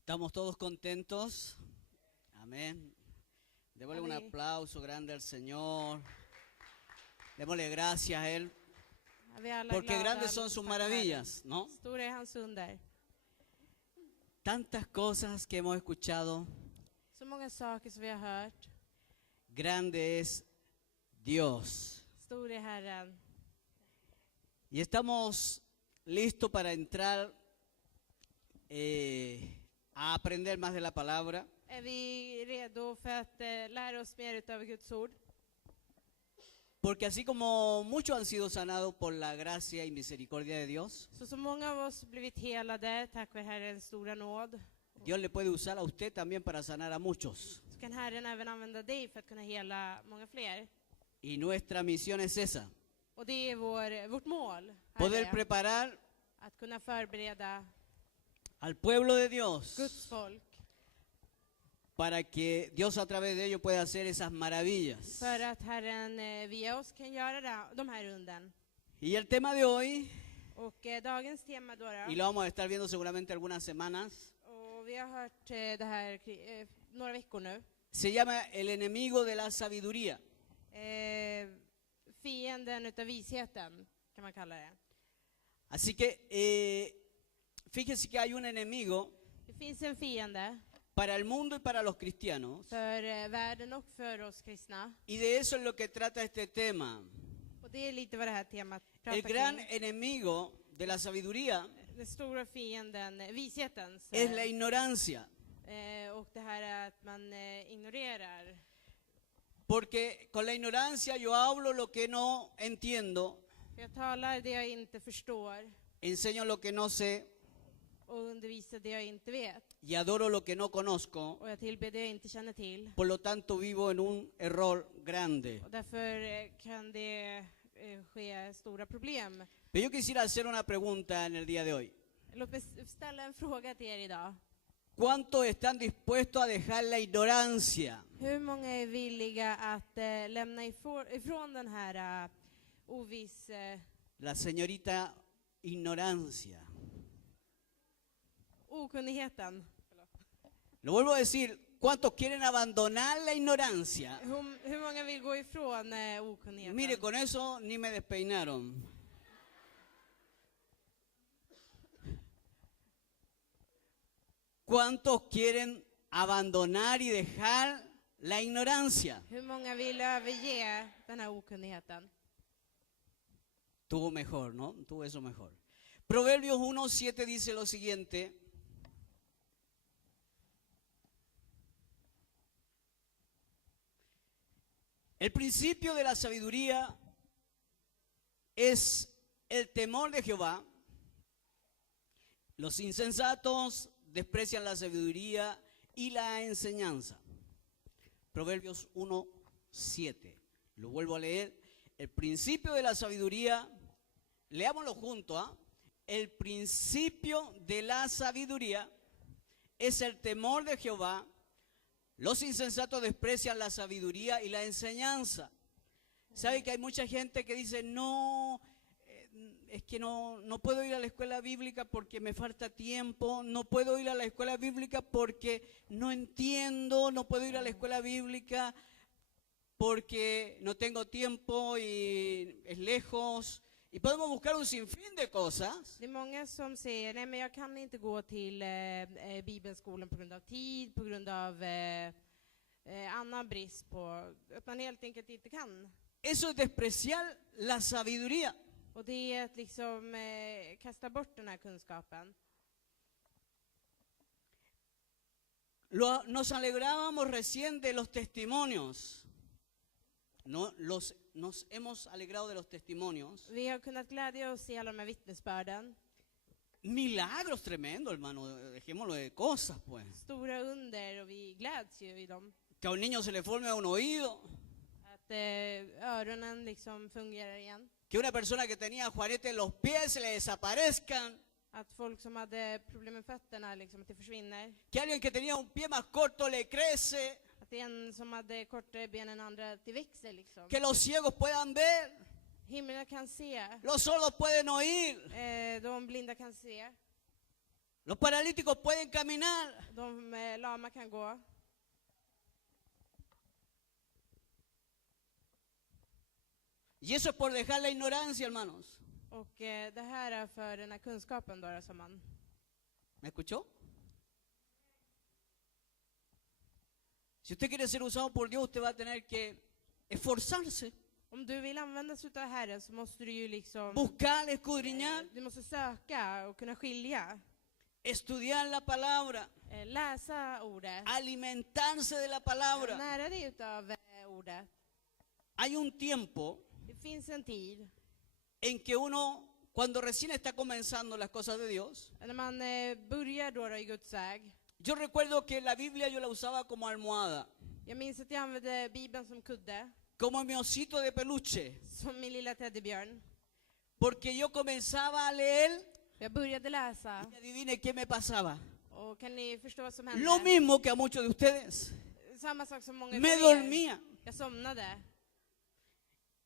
Estamos todos contentos. Amén. Démosle un Amén. aplauso grande al Señor. Démosle gracias a Él. Vi är alla Porque glada, grandes son låt oss sus tacka maravillas, ¿no? Herren. Stora är hans under. Tantas cosas que hemos escuchado. Så många saker som vi har hört. Grande es Dios. Stor är Herren. Y estamos listos para entrar a aprender más de la palabra. Är vi redo för att lära oss mer utav Guds ord? Porque así como muchos han sido sanados por la gracia y misericordia de Dios, Så många av oss blivit helade tack vare Herrens stora nåd. Dios le puede usar a usted también para sanar a muchos. Så kan Herren även använda dig för att kunna hela många fler. Y nuestra misión es esa. Och det är vårt mål. Poder Herre, preparar att kunna förbereda al pueblo de Dios Guds folk. para que Dios a través de ellos pueda hacer esas maravillas. För att Herren via oss kan göra de här runden. Y el tema de hoy, Och dagens tema då, y lo vamos a estar viendo seguramente algunas semanas, och vi har hört det här några veckor nu. se llama el enemigo de la sabiduría. Fienden utav visheten kan man kalla det. Así que fíjese que hay un enemigo Det finns en fiende para el mundo y para los cristianos. för världen och för oss kristna. Y de eso es lo que trata este tema. Och det är lite vad det här temat El pratar gran kring. enemigo de la sabiduría Den stora fienden, vishetens. es la ignorancia. Och det här är att man ignorerar. Porque con la ignorancia yo hablo lo que no entiendo, För jag talar det jag inte förstår enseño lo que no sé och undervisar det jag inte vet. y adoro lo que no conozco. Och jag tillber det jag inte känner till. Por lo tanto vivo en un error grande. Och därför kan det ske stora problem. Pero yo quisiera hacer una pregunta en el día de hoy. Låt mig ställa en fråga till er idag. ¿Cuántos están dispuestos a dejar la ignorancia? Hur många är villiga att lämna ifrån den här La señorita ignorancia. okunnigheten? Lo vuelvo a decir, ¿cuántos quieren abandonar la ignorancia? Hur många vill gå ifrån okunnigheten? Mire, con eso ni me despeinaron. ¿Cuántos quieren abandonar y dejar la ignorancia? Hur många vill överge den här okunnigheten? Tuvo mejor, ¿no? Tuvo eso mejor. Proverbios 1:7 dice lo siguiente. El principio de la sabiduría es el temor de Jehová. Los insensatos desprecian la sabiduría y la enseñanza. Proverbios 1:7. Lo vuelvo a leer. El principio de la sabiduría, leámoslo junto, ¿ah? El principio de la sabiduría es el temor de Jehová. Los insensatos desprecian la sabiduría y la enseñanza. ¿Sabe que hay mucha gente que dice, no, es que no puedo ir a la escuela bíblica porque me falta tiempo, no puedo ir a la escuela bíblica porque no entiendo, no puedo ir a la escuela bíblica porque no tengo tiempo y es lejos? Y podemos buscar un sinfín de cosas. Det är många som säger, nej men jag kan inte gå till bibelskolan på grund av tid, på grund av annan brist på, att man helt enkelt inte kan. Eso es despreciar la sabiduría. Och det är att liksom kasta bort den här kunskapen. Nos alegrábamos recién de los testimonios. Nos hemos alegrado de los testimonios. Vi har kunnat glädja oss i alla de här vittnesbörden. Milagros tremendos, hermano. Dejémoslo de cosas, pues. Stora under, och vi gläds ju i dem. Que a un niño se le forme un oído. Att öronen liksom fungerar igen. Que una persona que tenía juanete en los pies se le desaparezcan. Att folk som hade problem med fötterna, liksom, att det försvinner. Que alguien que tenía un pie más corto le crece. Att det är en som hade kortare ben än andra, att det växer liksom. Que los ciegos puedan ver. Himlarna kan se. Los sordos pueden oír. De blinda kan se. Los paralíticos pueden caminar. De lama kan gå. Y eso es por dejar la ignorancia, hermanos. Och det här är för den här kunskapen då som man... ¿Me escuchó? Si usted quiere ser usado por Dios, usted va a tener que esforzarse, Om du vill användas utav Herren så måste du ju liksom... buscar, escudriñar, Du måste söka och kunna skilja. estudiar la palabra, Läsa ordet. alimentarse de la palabra. Nära dig utav ordet. Hay un tiempo Det finns en tid en que uno, cuando recién está comenzando las cosas de Dios, när man börjar då i Guds väg. yo recuerdo que la Biblia yo la usaba como almohada, Jag minns att jag använde Bibeln som kudde, como mi osito de peluche, som min lilla teddybjörn. porque yo comenzaba a leer Jag började läsa y adivine qué me pasaba. och kan ni förstå vad som hände? Lo mismo que a muchos de ustedes. Samma sak som många Me av er. dormía. Jag somnade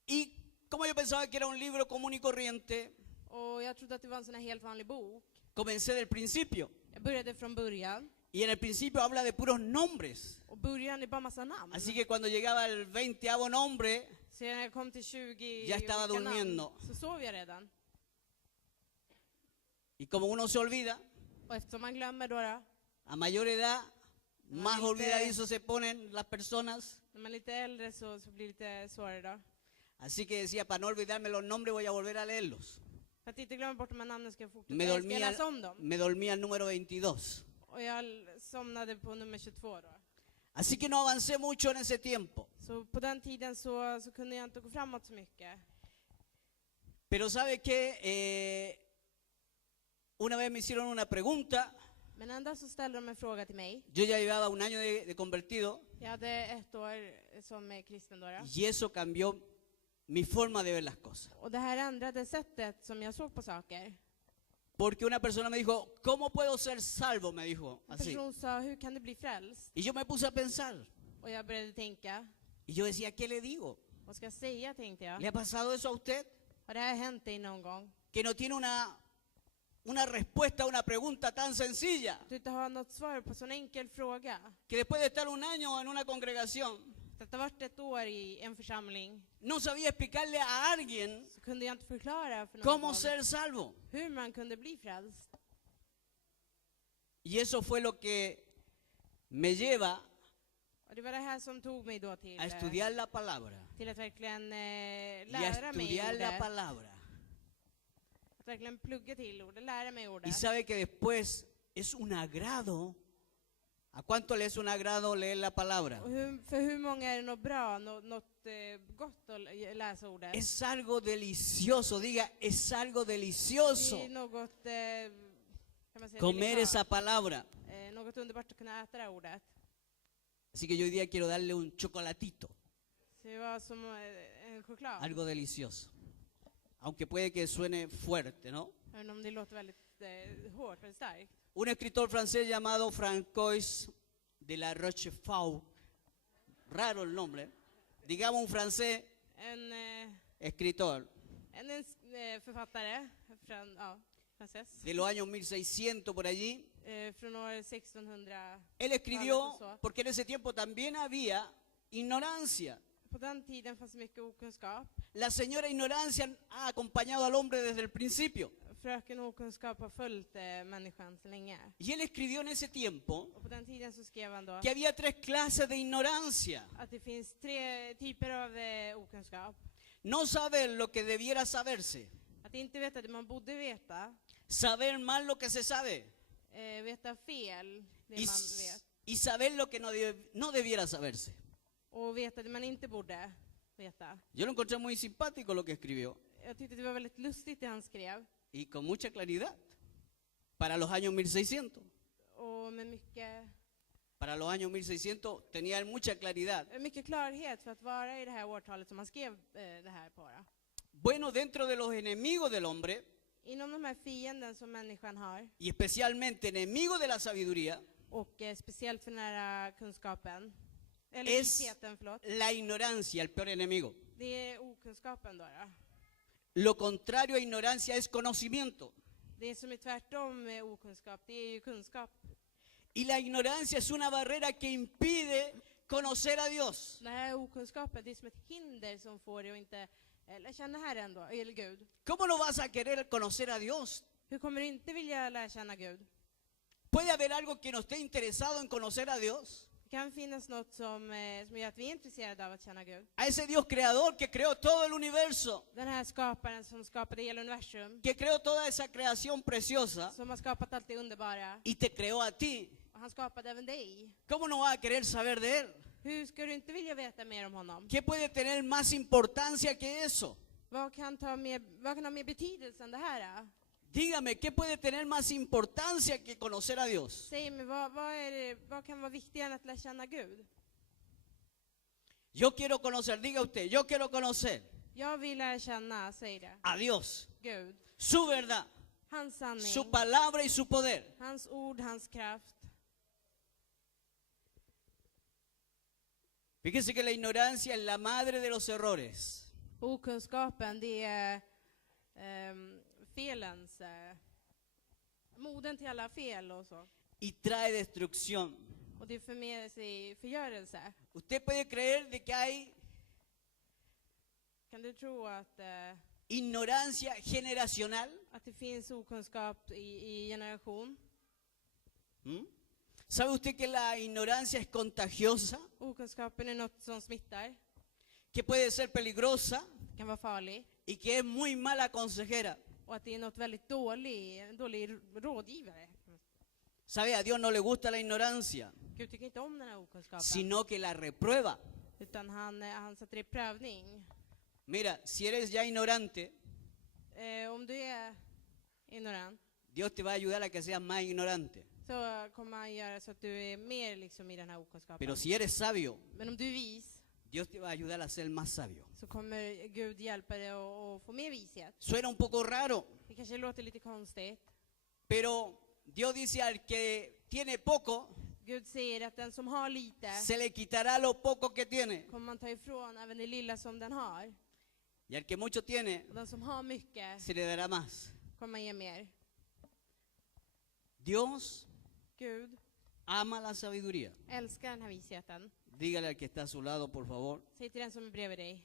Y como yo pensaba que era un libro común y corriente, och jag trodde att det var en sån här helt vanlig bok. comencé del principio. Jag började från början Y en el principio habla de puros nombres. och början är bara massa namn. Así que cuando llegaba el 20º nombre, Så när jag kom till 20 Ya estaba olika durmiendo. namn så sov jag redan. y como uno se olvida, Och eftersom man glömmer då, a mayor edad, más Manite. olvidadizos se ponen las personas. när man är lite äldre så blir det lite svårare då. Así que decía, para no olvidarme los nombres voy a volver a leerlos. För att inte glömma bort de här namnen ska jag fortsätta. Me Ska jag dormía, läsa om dem. me dormía al número 22. Och jag somnade på nummer 22 då. Así que no avancé mucho en ese tiempo. Så på den tiden så kunde jag inte gå framåt så mycket. Pero ¿sabe qué? Una vez me hicieron una pregunta. Men en dag så ställde de en fråga till mig. Yo ya llevaba un año de convertido. Jag hade 1 år som kristen då. Y eso cambió mi forma de ver las cosas. Och det här ändrade sättet som jag såg på saker. Porque una persona me dijo, ¿cómo puedo ser salvo? Me dijo En así. person sa, hur kan du bli frälst? Y yo me puse a pensar. Och jag började tänka, Y yo decía, ¿qué le digo? vad ska jag säga, tänkte jag. ¿Le ha pasado eso a usted? Har det här hänt dig någon gång? Que no tiene una respuesta a una pregunta tan sencilla. Du inte har något svar på en sån enkel fråga. Que después de estar un año en una congregación, Att det har varit 1 år i en församling no sabía explicarle a alguien så kunde jag inte förklara för cómo någon ser salvo. hur man kunde bli frälst. Y eso fue lo que me lleva Och det var det här som tog mig då till, a estudiar la palabra. till att verkligen Y a lära mig estudiar la ordet. palabra. Att verkligen plugga till ordet, lära mig Y ordet. sabe que después es un agrado. ¿A cuánto le es un agrado leer la palabra? Och för hur många är det något bra, något gott att läsa ordet? Es algo delicioso, diga, es algo delicioso Det är något, kan man säga, comer deliciost. esa palabra. Något underbart att kunna äta det här ordet. Así que yo hoy día quiero darle un chocolatito, Så det var som en choklad. algo delicioso. Aunque puede que suene fuerte, ¿no? Även om det låter väldigt hårt, väldigt starkt. Un escritor francés llamado Francois de la Rochefoucauld, raro el nombre, digamos un francés escritor En författare från, francés. de los años 1600 por allí. Från år 1600. Él escribió, porque en ese tiempo también había ignorancia. På den tiden fanns mycket okunskap. La señora ignorancia ha acompañado al hombre desde el principio. Fröken okunskap har följt människan så länge. Y él escribió en ese tiempo Och på den tiden så skrev han då que había 3 clases de ignorancia. att det finns 3 typer av okunskap. No saber lo que debiera saberse, Att inte veta det man borde veta. saber mal lo que se sabe Veta fel det y, man vet. y saber lo que no debiera saberse. Och veta det man inte borde veta. Yo lo encontré muy simpático lo que escribió Jag tyckte det var väldigt lustigt det han skrev. y con mucha claridad para los años 1600. Och med mycket Para los años 1600 tenía él mucha claridad. mycket klarhet för att vara i det här årtalet som han skrev det här på. Då. Bueno, dentro de los enemigos del hombre, Inom de här fienden som människan har, y especialmente enemigos de la sabiduría, och speciellt för den här kunskapen, eller es visheten, förlåt, la ignorancia, el peor enemigo. det är okunskapen då. Lo contrario a ignorancia es conocimiento. Det Det som är tvärtom med okunskap, det är ju kunskap. Y la ignorancia es una barrera que impide conocer a Dios. Den här okunskapen, det är som ett hinder som får dig att inte lära känna Herren då, eller Gud. ¿Cómo no vas a querer conocer a Dios? Hur kommer du inte vilja lära känna Gud? ¿Puede haber algo que no esté interesado en conocer a Dios? Det kan finnas något som gör att vi är intresserade av att känna Gud. A ese Dios creador que creó todo el universo, Den här skaparen som skapade hela universum, que creó toda esa creación preciosa som har skapat allt det underbara. y te creó a ti. Och han skapade även dig. ¿Cómo no vas a querer saber de Él? Hur ska du inte vilja veta mer om honom? ¿Qué puede tener más importancia que eso? Vad kan ha mer betydelse än det här? Dígame, ¿qué puede tener más importancia que conocer a Dios? Säg mig, vad kan vara viktigare än att lära känna Gud? Yo quiero conocer, diga usted, yo quiero conocer Jag vill lära känna, säg det, a Dios, Gud. su verdad, Hans sanning, su palabra y su poder. hans ord, hans kraft. Fíjese que la ignorancia es la madre de los errores. Okunskapen, det är felens, moden till alla fel och så. Y trae destrucción. Och det för med sig förgörelse. Usted puede creer de que hay Kan du tro att ignorancia generacional. det finns okunskap i generation? ¿Mm? ¿Sabe usted que la ignorancia es contagiosa? Okunskapen är något som smittar, Que puede ser peligrosa kan vara farlig, y que es muy mala consejera. och att det är något väldigt dålig rådgivare. ¿Sabe? A Dios no le gusta la ignorancia, Gud tycker inte om den här okunskapen, sino que la reprueba. utan han sätter i prövning. Mira, si eres ya ignorante, Om du är ignorant, Dios te va a ayudar a que seas más ignorante. så kommer han göra så att du är mer liksom i den här okunskapen. Pero si eres sabio, Men om du är vis, Dios te va a ayudar a ser más sabio. så kommer Gud hjälpa dig att få mer vishet. Suena un poco raro, Det kanske låter lite konstigt. pero Dios dice al que tiene poco, Gud säger att den som har lite se le quitará lo poco que tiene. kommer man ta ifrån även det lilla som den har. Y al que mucho tiene, Och den som har mycket se le dará más. kommer man ge mer. Dios Gud ama la sabiduría. älskar den här visheten. Dígale al que está a su lado, por favor. Säg till den som är bredvid dig.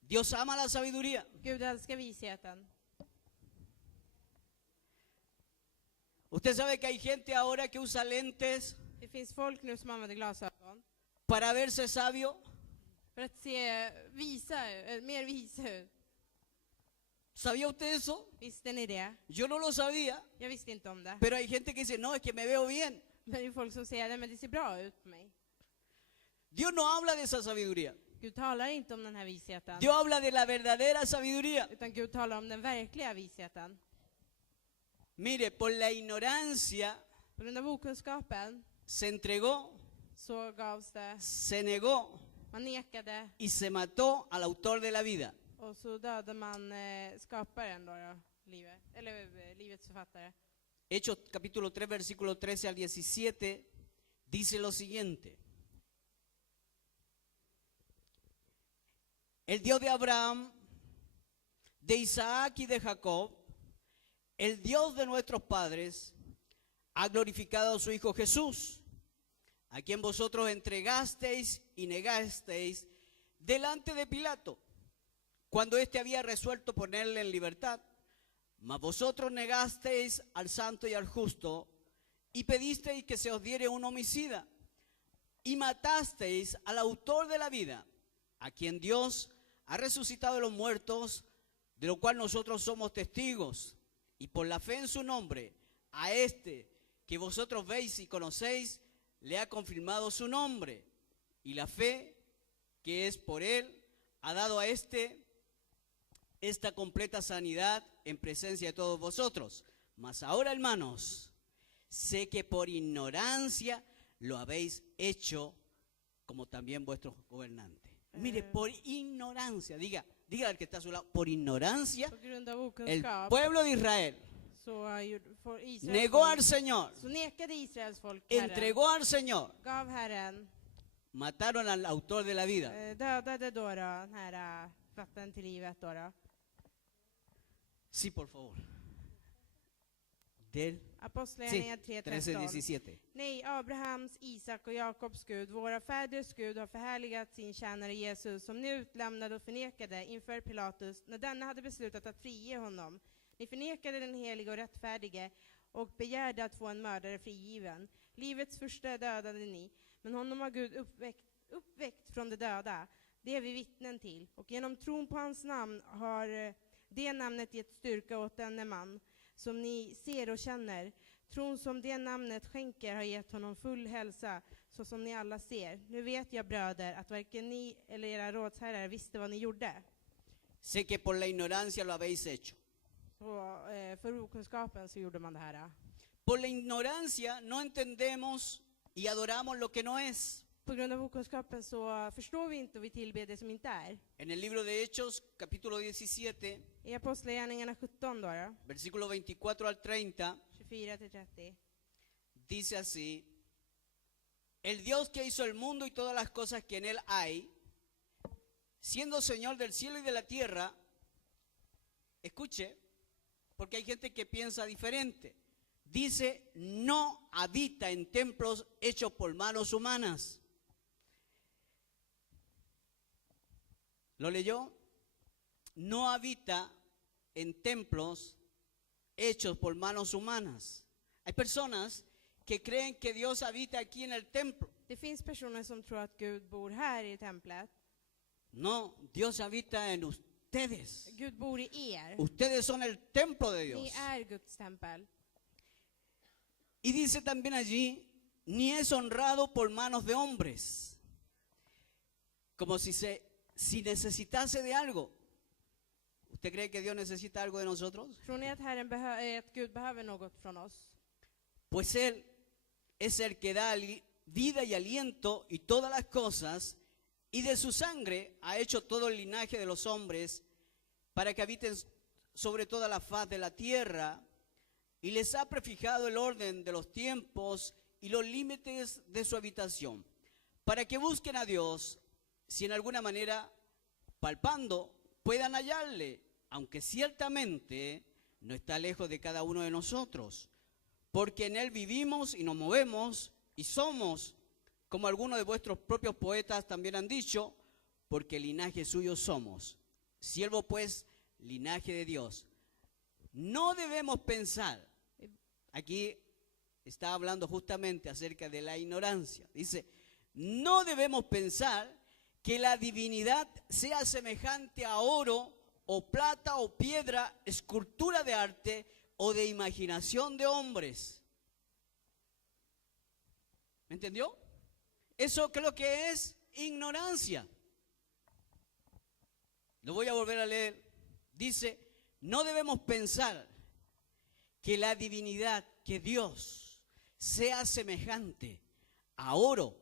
Dios ama la sabiduría. Gud älskar visheten. Usted sabe que hay gente ahora que usa lentes Det finns folk nu som använder glasögon para verse sabio. för att se mer visa ut. ¿Sabía usted eso? Visste ni det? Yo no lo sabía, Jag visste inte om det. pero hay gente que dice, no, es que me veo bien. Men det är folk som säger att det ser bra ut på mig. Dios no habla de esa sabiduría. Gud talar inte om den här visheten. Dios habla de la verdadera sabiduría. Utan Gud talar om den verkliga visheten. Mire, por la ignorancia På grund av okunskapen se entregó, så gavs det, se negó man nekade, y se mató al autor de la vida. och så dödade man skaparen då, livets författare. Hechos capítulo 3, versículo 13 al 17, dice lo siguiente. El Dios de Abraham, de Isaac y de Jacob, el Dios de nuestros padres, ha glorificado a su Hijo Jesús, a quien vosotros entregasteis y negasteis delante de Pilato, cuando éste había resuelto ponerle en libertad. Mas vosotros negasteis al santo y al justo, y pedisteis que se os diere un homicida, y matasteis al autor de la vida, a quien Dios ha resucitado de los muertos, de lo cual nosotros somos testigos. Y por la fe en su nombre, a este que vosotros veis y conocéis, le ha confirmado su nombre. Y la fe que es por él ha dado a este esta completa sanidad en presencia de todos vosotros. Mas ahora, hermanos, sé que por ignorancia lo habéis hecho, como también vuestros gobernantes. Mire, por ignorancia, diga al que está a su lado, por ignorancia, På grund av el okunskap pueblo de Israel så Israels negó folk, al Señor, så nekade Israels folk Herren, entregó al Señor, gav Herren, mataron al autor de la vida. dödade då den här vatten till livet då. Sí, por favor. Del Apostlagärningarna sí, 3:13. 13:17. Nej, Abrahams, Isak och Jakobs Gud, våra fäders Gud, har förhärligat sin tjänare Jesus, som nu utlämnade och förnekade inför Pilatus, när denne hade beslutat att frige honom. Ni förnekade den helige och rättfärdige och begärde att få en mördare frigiven. Livets första dödade ni, men honom har Gud uppväckt från de döda. Det är vi vittnen till, och genom tron på hans namn har det namnet gett styrka åt denne man, som ni ser och känner. Tron som det namnet skänker har gett honom full hälsa, så som ni alla ser. Nu vet jag, bröder, att varken ni eller era rådsherrar visste vad ni gjorde. Sé que por la ignorancia lo habéis hecho. Så för okunskapen så gjorde man det här. Por la ignorancia no entendemos y adoramos lo que no es. På grund av okunskapen så förstår vi inte och vi tillber det som inte är. En el libro de Hechos, capítulo 17, I Apostlagärningarna 17 då, versículo 24 al 30, 24-30. dice así: el Dios que hizo el mundo y todas las cosas que en él hay, siendo Señor del cielo y de la tierra, escuche, porque hay gente que piensa diferente, dice, no habita en templos hechos por manos humanas. ¿Lo leyó? No habita en templos hechos por manos humanas. Hay personas que creen que Dios habita aquí en el templo. Det finns personer som tror att Gud bor här i templet. No, Dios habita en ustedes. Gud bor i er. Ustedes son el templo de Ni Dios. är Guds tempel. Y dice también allí, ni es honrado por manos de hombres. Como si necesitase de algo. ¿Usted cree que Dios necesita algo de nosotros? Tror ni att att Gud behöver något från oss? Pues Él es el que da vida y aliento y todas las cosas, y de su sangre ha hecho todo el linaje de los hombres para que habiten sobre toda la faz de la tierra, y les ha prefijado el orden de los tiempos y los límites de su habitación, para que busquen a Dios, si en alguna manera, palpando, puedan hallarle, aunque ciertamente no está lejos de cada uno de nosotros, porque en Él vivimos y nos movemos y somos, como algunos de vuestros propios poetas también han dicho, porque linaje suyo somos. Siervo pues, linaje de Dios. No debemos pensar, aquí está hablando justamente acerca de la ignorancia, dice, no debemos pensar que la divinidad sea semejante a oro o plata o piedra, escultura de arte o de imaginación de hombres. ¿Me entendió? Eso creo que es ignorancia. Lo voy a volver a leer. Dice, no debemos pensar que la divinidad, que Dios, sea semejante a oro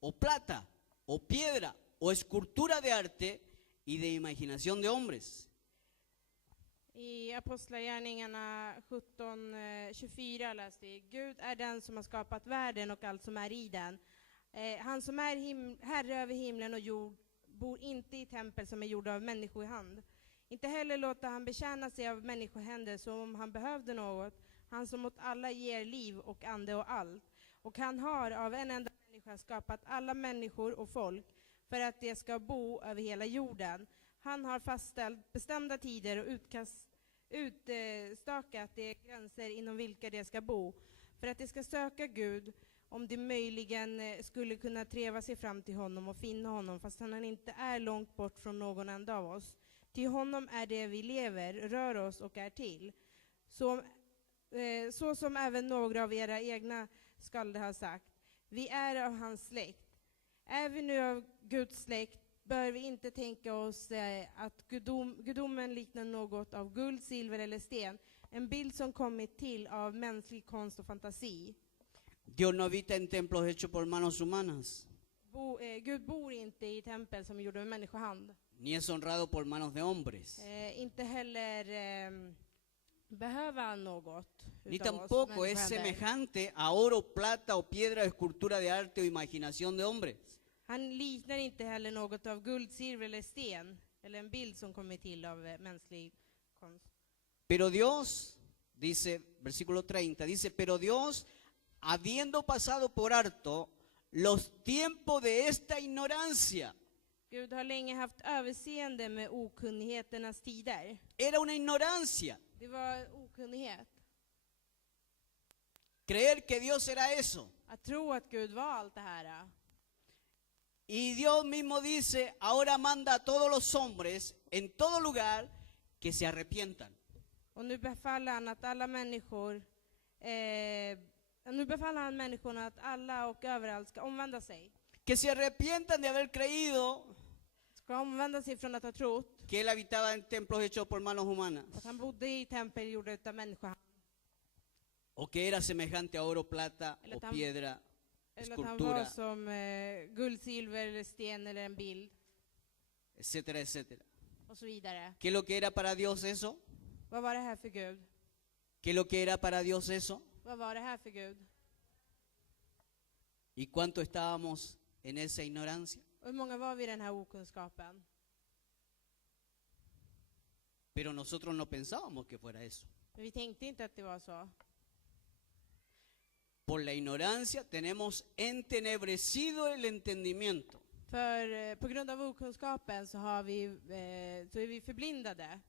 o plata o piedra o escultura de arte y de imaginación de hombres. I Apostlagärningarna 17:24 läste vi: Gud är den som har skapat världen och allt som är i den. Han som är herre över himlen och jord bor inte i tempel som är gjorda av människohand. Inte heller låter han betjäna sig av människohänder som om han behövde något. Han som åt alla ger liv och ande och allt. Och han har av en enda människa skapat alla människor och folk för att de ska bo över hela jorden. Han har fastställt bestämda tider och utstakat de gränser inom vilka de ska bo, för att de ska söka Gud, om de möjligen skulle kunna treva sig fram till honom och finna honom, fast han inte är långt bort från någon enda av oss. Till honom är det vi lever, rör oss och är till. Så som även några av era egna skalder har sagt, vi är av hans släkt. Är vi nu av Guds släkt, bör vi inte tänka oss att gudomen liknar något av guld, silver eller sten, en bild som kommit till av mänsklig konst och fantasi. Dios no habita en templos hechos por manos humanas, Gud bor inte i tempel som är gjorda med människohand. ni es honrado por manos de hombres, Inte heller behöver han något ni utav oss tampoco es människohänder. semejante a oro, plata o piedra, escultura de arte o imaginación de hombres. Han liknar inte heller något av guld, silver eller sten, eller en bild som kommer till av mänsklig konst. Pero Dios, dice, versículo 30, dice, pero Dios, habiendo pasado por alto los tiempos de esta ignorancia. Gud har länge haft överseende med okunnigheternas tider. Era una ignorancia. Det var okunnighet. Creer que Dios era eso. Att tro att Gud var allt det här. Y Dios mismo dice, ahora manda a todos los hombres en todo lugar que se arrepientan. Och nu befaller han att alla människor, nu befaller han människorna att alla och överallt ska omvända sig. Que se arrepientan de haber creído Ska omvända sig från att ha trott que Él habitaba en templos hechos por manos humanas. att han bodde i tempel gjorda utav människor. O que era semejante a oro, plata Eller o tan- piedra, Eller att han var escultura, som guld, silver eller sten eller en bild. etcétera, etcétera. Och så vidare. ¿Qué es lo que era para Dios eso? Vad var det här för Gud? ¿Qué es lo que era para Dios eso? Vad var det här för Gud? ¿Y cuánto estábamos en esa ignorancia? Och hur många var vi i den här okunskapen? Pero nosotros no pensábamos que fuera eso. Men vi tänkte inte att det var så. Por la ignorancia tenemos entenebrecido el entendimiento. För på grund av okunskapen så är vi förblindade.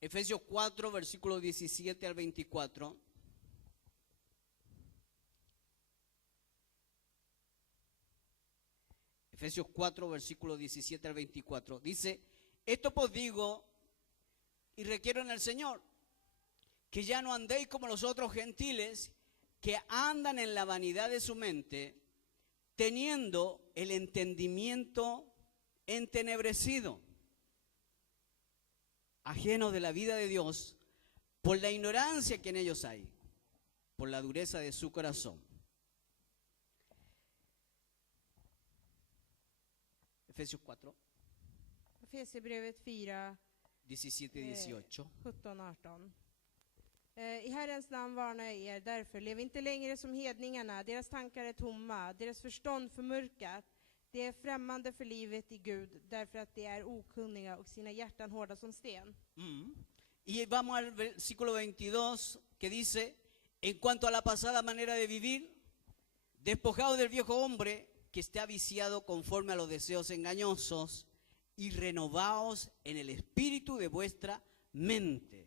Efesios 4, versículo 17 al 24. Efesios 4, versículo 17 al 24. Dice, esto pues digo y requiero en el Señor, que ya no andéis como los otros gentiles, que andan en la vanidad de su mente, teniendo el entendimiento entenebrecido, ajenos de la vida de Dios, por la ignorancia que en ellos hay, por la dureza de su corazón. Efesios 4, Efesierbrevet 4, 17 y 18. 17-18. I Herrens namn varnar jag er, därför lev inte längre som hedningarna, deras tankar är tomma, deras förstånd förmörkat, de är främmande för livet i Gud, därför att de är okunniga och sina hjärtan hårda som sten. Y vamos al versículo 22 que dice, en cuanto a la pasada manera de vivir, despojados del viejo hombre que está viciado conforme a los deseos engañosos y renovaos en el espíritu de vuestra mente.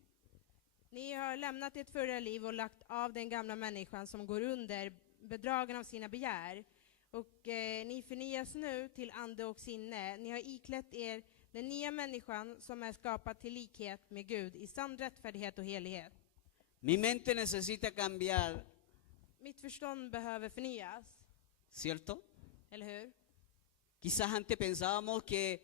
Ni har lämnat ert förra liv och lagt av den gamla människan som går under, bedragen av sina begär. Och ni förnyas nu till ande och sinne. Ni har iklätt er den nya människan som är skapad till likhet med Gud i sann rättfärdighet och helighet. Mi mente necesita cambiar, Mitt förstånd behöver förnyas, ¿cierto? eller hur? Quizás antes pensábamos que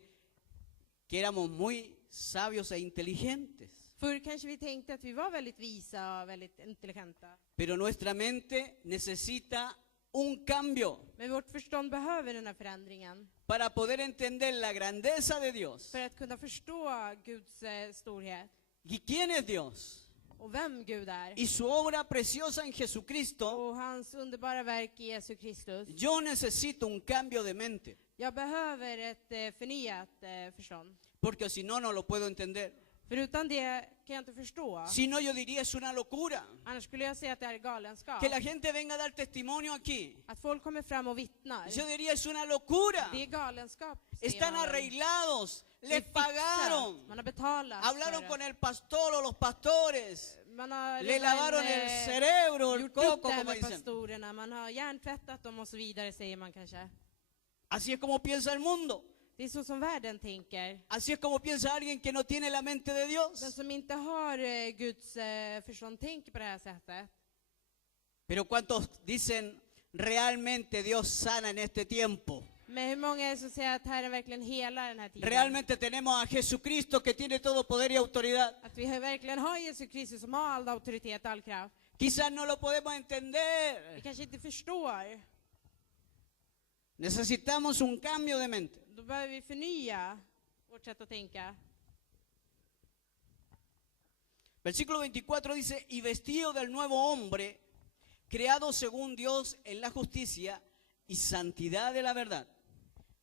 éramos muy sabios e inteligentes, Förr kanske vi tänkte att vi var väldigt visa och väldigt intelligenta. pero nuestra mente necesita un cambio Men vårt förstånd behöver den här förändringen para poder entender la grandeza de Dios. för att kunna förstå Guds storhet ¿Y quién es Dios? och vem Gud är. Y su obra preciosa en Jesucristo. Och hans underbara verk i Jesus Kristus. Yo necesito un cambio de mente, Jag behöver ett förnyat förstånd. porque si no, no lo puedo entender. För utan det kan jag inte förstå. Si no, yo diría es una locura. Annars skulle jag säga att det är galenskap. Que la gente venga a dar testimonio aquí. Att folk kommer fram och vittnar. Yo diría es una locura. Det är galenskap. säger Están man. arreglados, Det är les fixat. pagaron, Man har betalat hablaron för con det. el pastor o los pastores, Man har le redan, lavaron el cerebro, el gjort upp coco, det här como med dicen. pastorerna. Man har hjärntvättat dem och så vidare, säger man kanske. Así es como piensa el mundo. Det är så som världen tänker. Así es como piensa alguien que no tiene la mente de Den Dios. som inte har Guds förstånd tänker på det här sättet. Pero ¿cuántos dicen realmente Dios sana en este tiempo? Men hur många är det som säger att Herren verkligen helar den här tiden? Realmente tenemos a Jesucristo que tiene todo poder y autoridad. Att vi verkligen har Jesus Kristus som har all auktoritet, all kraft. Quizás no lo podemos Vi entender. kanske inte förstår. Necesitamos un cambio de mente. Då behöver vi förnya vårt sätt att tänka. Versículo 24 dice, y vestido del nuevo hombre, creado según Dios en la justicia y santidad de la verdad.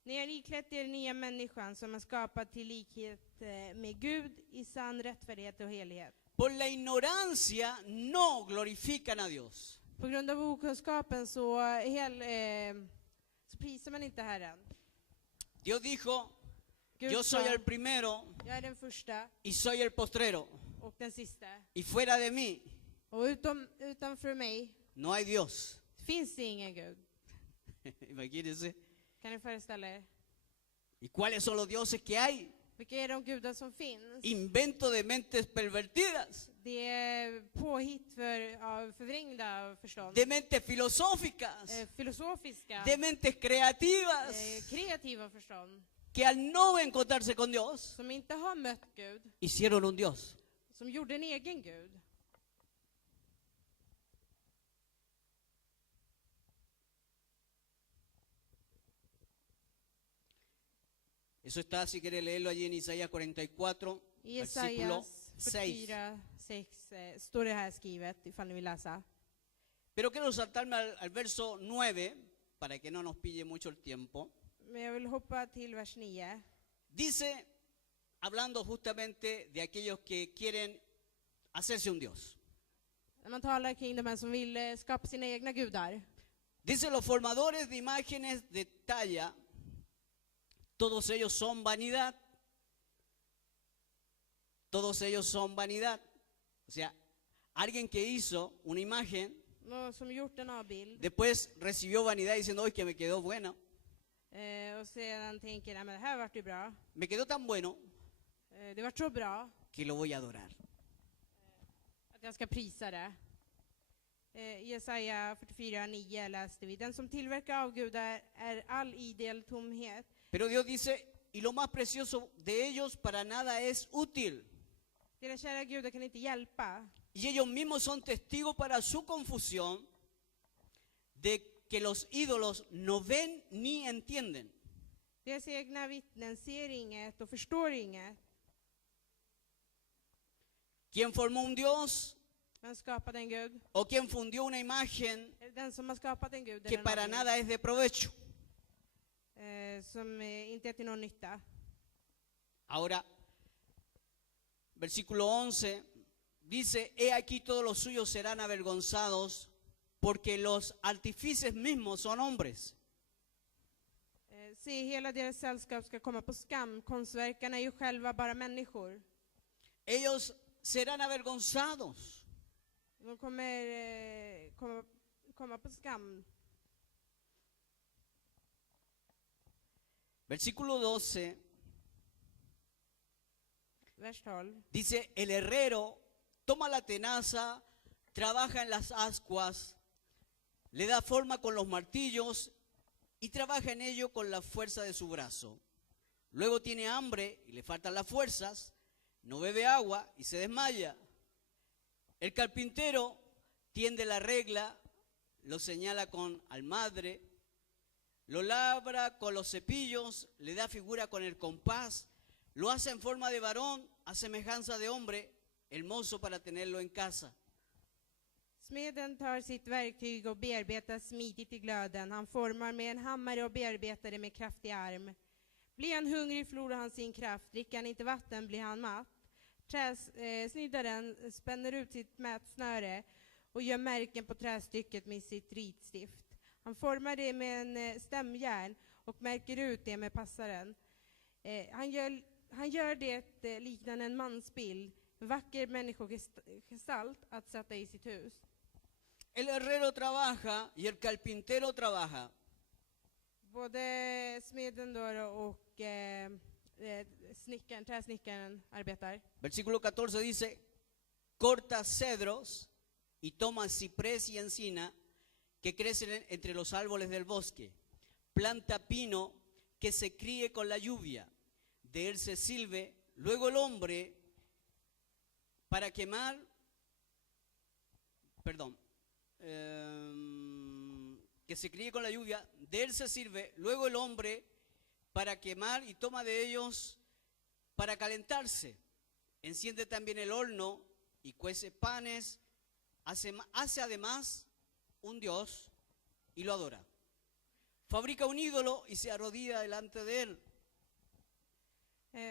Ni har iklätt er nya människan som är skapad till likhet med Gud i sann rättfärdighet och helighet. por la ignorancia no glorifican a Dios. På grund av okunskapen så prisar man inte Herren. Dios dijo, Gud yo soy sa, el primero jag är den första y soy el postrero. och den sista. Y fuera de mí Och utanför mig no hay Dios. finns det ingen Gud. Imagínense. Kan ni föreställa er? ¿Y cuáles son los dioses que hay? Vilka är de gudar som finns? Invento de mentes pervertidas, Det är påhitt av förvrängda förstånd. de mentes filosóficas, Filosofiska, de mentes creativas, kreativa förstånd. que al no encontrarse con Dios, Som inte har mött Gud. hicieron un Dios. Som gjorde en egen Gud. Eso está, si quiere leerlo allí en Isaías 44, I versículo Jesajas 6. 44:6 står det här skrivet, ifall ni vill läsa. Pero quiero saltarme al verso 9, para que no nos pille mucho el tiempo. Men jag vill hoppa till vers 9. Dice, hablando justamente de aquellos que quieren hacerse un Dios. När man talar kring de här som vill skapa sina egna gudar. Dice, los formadores de imágenes de talla, todos ellos son vanidad. Todos ellos son vanidad. O sea, alguien que hizo una imagen, Någon som gjort en avbild. después recibió vanidad diciendo, hoy que me quedó bueno. Och sedan tänker, nej men det här vart ju bra. Me quedó tan bueno Det vart så bra que lo voy a adorar. att jag ska prisa det. Jesaja 44:9 läste vi. Den som tillverkar avgudar är all idel tomhet. Pero Dios dice, y lo más precioso de ellos para nada es útil. Deras kära gudar kan inte hjälpa. Y ellos mismos son testigos para su confusión de que los ídolos no ven ni entienden. Deras egna vittnen ser inget och förstår inget. ¿Quién formó un Dios Vem skapade en gud? o quién fundió una imagen Den som har skapat en gud. que Eller en para avbild, nada es de provecho? som inte är till någon nytta. Ahora, versículo 11 dice, he aquí todos los suyos serán avergonzados porque los artífices mismos son hombres. Se, hela deras sällskap ska komma på skam. Konstverkarna är ju själva bara människor. Ellos serán avergonzados. De kommer komma på skam. Versículo 12 Vers 12. dice, el herrero toma la tenaza, trabaja en las ascuas, le da forma con los martillos y trabaja en ello con la fuerza de su brazo. Luego tiene hambre y le faltan las fuerzas, no bebe agua y se desmaya. El carpintero tiende la regla, lo señala con almadre, lo labra con los cepillos, le da figura con el compás, lo hace en forma de varón, a semejanza de hombre, hermoso para tenerlo en casa. Smeden tar sitt verktyg och bearbetar smidigt i glöden. Han formar med en hammare och bearbetar det med kraftig arm. Blir han hungrig förlorar han sin kraft. Dricker han inte vatten blir han matt. Sniddaren spänner ut sitt mätsnöre och gör märken på trästycket med sitt ritstift. Han formar det med en stämjärn och märker ut det med passaren. Han gör det liknande en mansbild, vacker människogestalt att sätta i sitt hus. El herrero trabaja y el carpintero trabaja. Både smeden då och träsnickaren arbetar. Versículo 14 dice, corta cedros y toma ciprés y encina que crecen entre los árboles del bosque. Planta pino que se críe con la lluvia. De él se sirve luego el hombre para quemar, que se críe con la lluvia, de él se sirve luego el hombre para quemar y toma de ellos para calentarse. Enciende también el horno y cuece panes, hace además un dios y lo adora. Fabrica un ídolo y se arrodilla delante de él.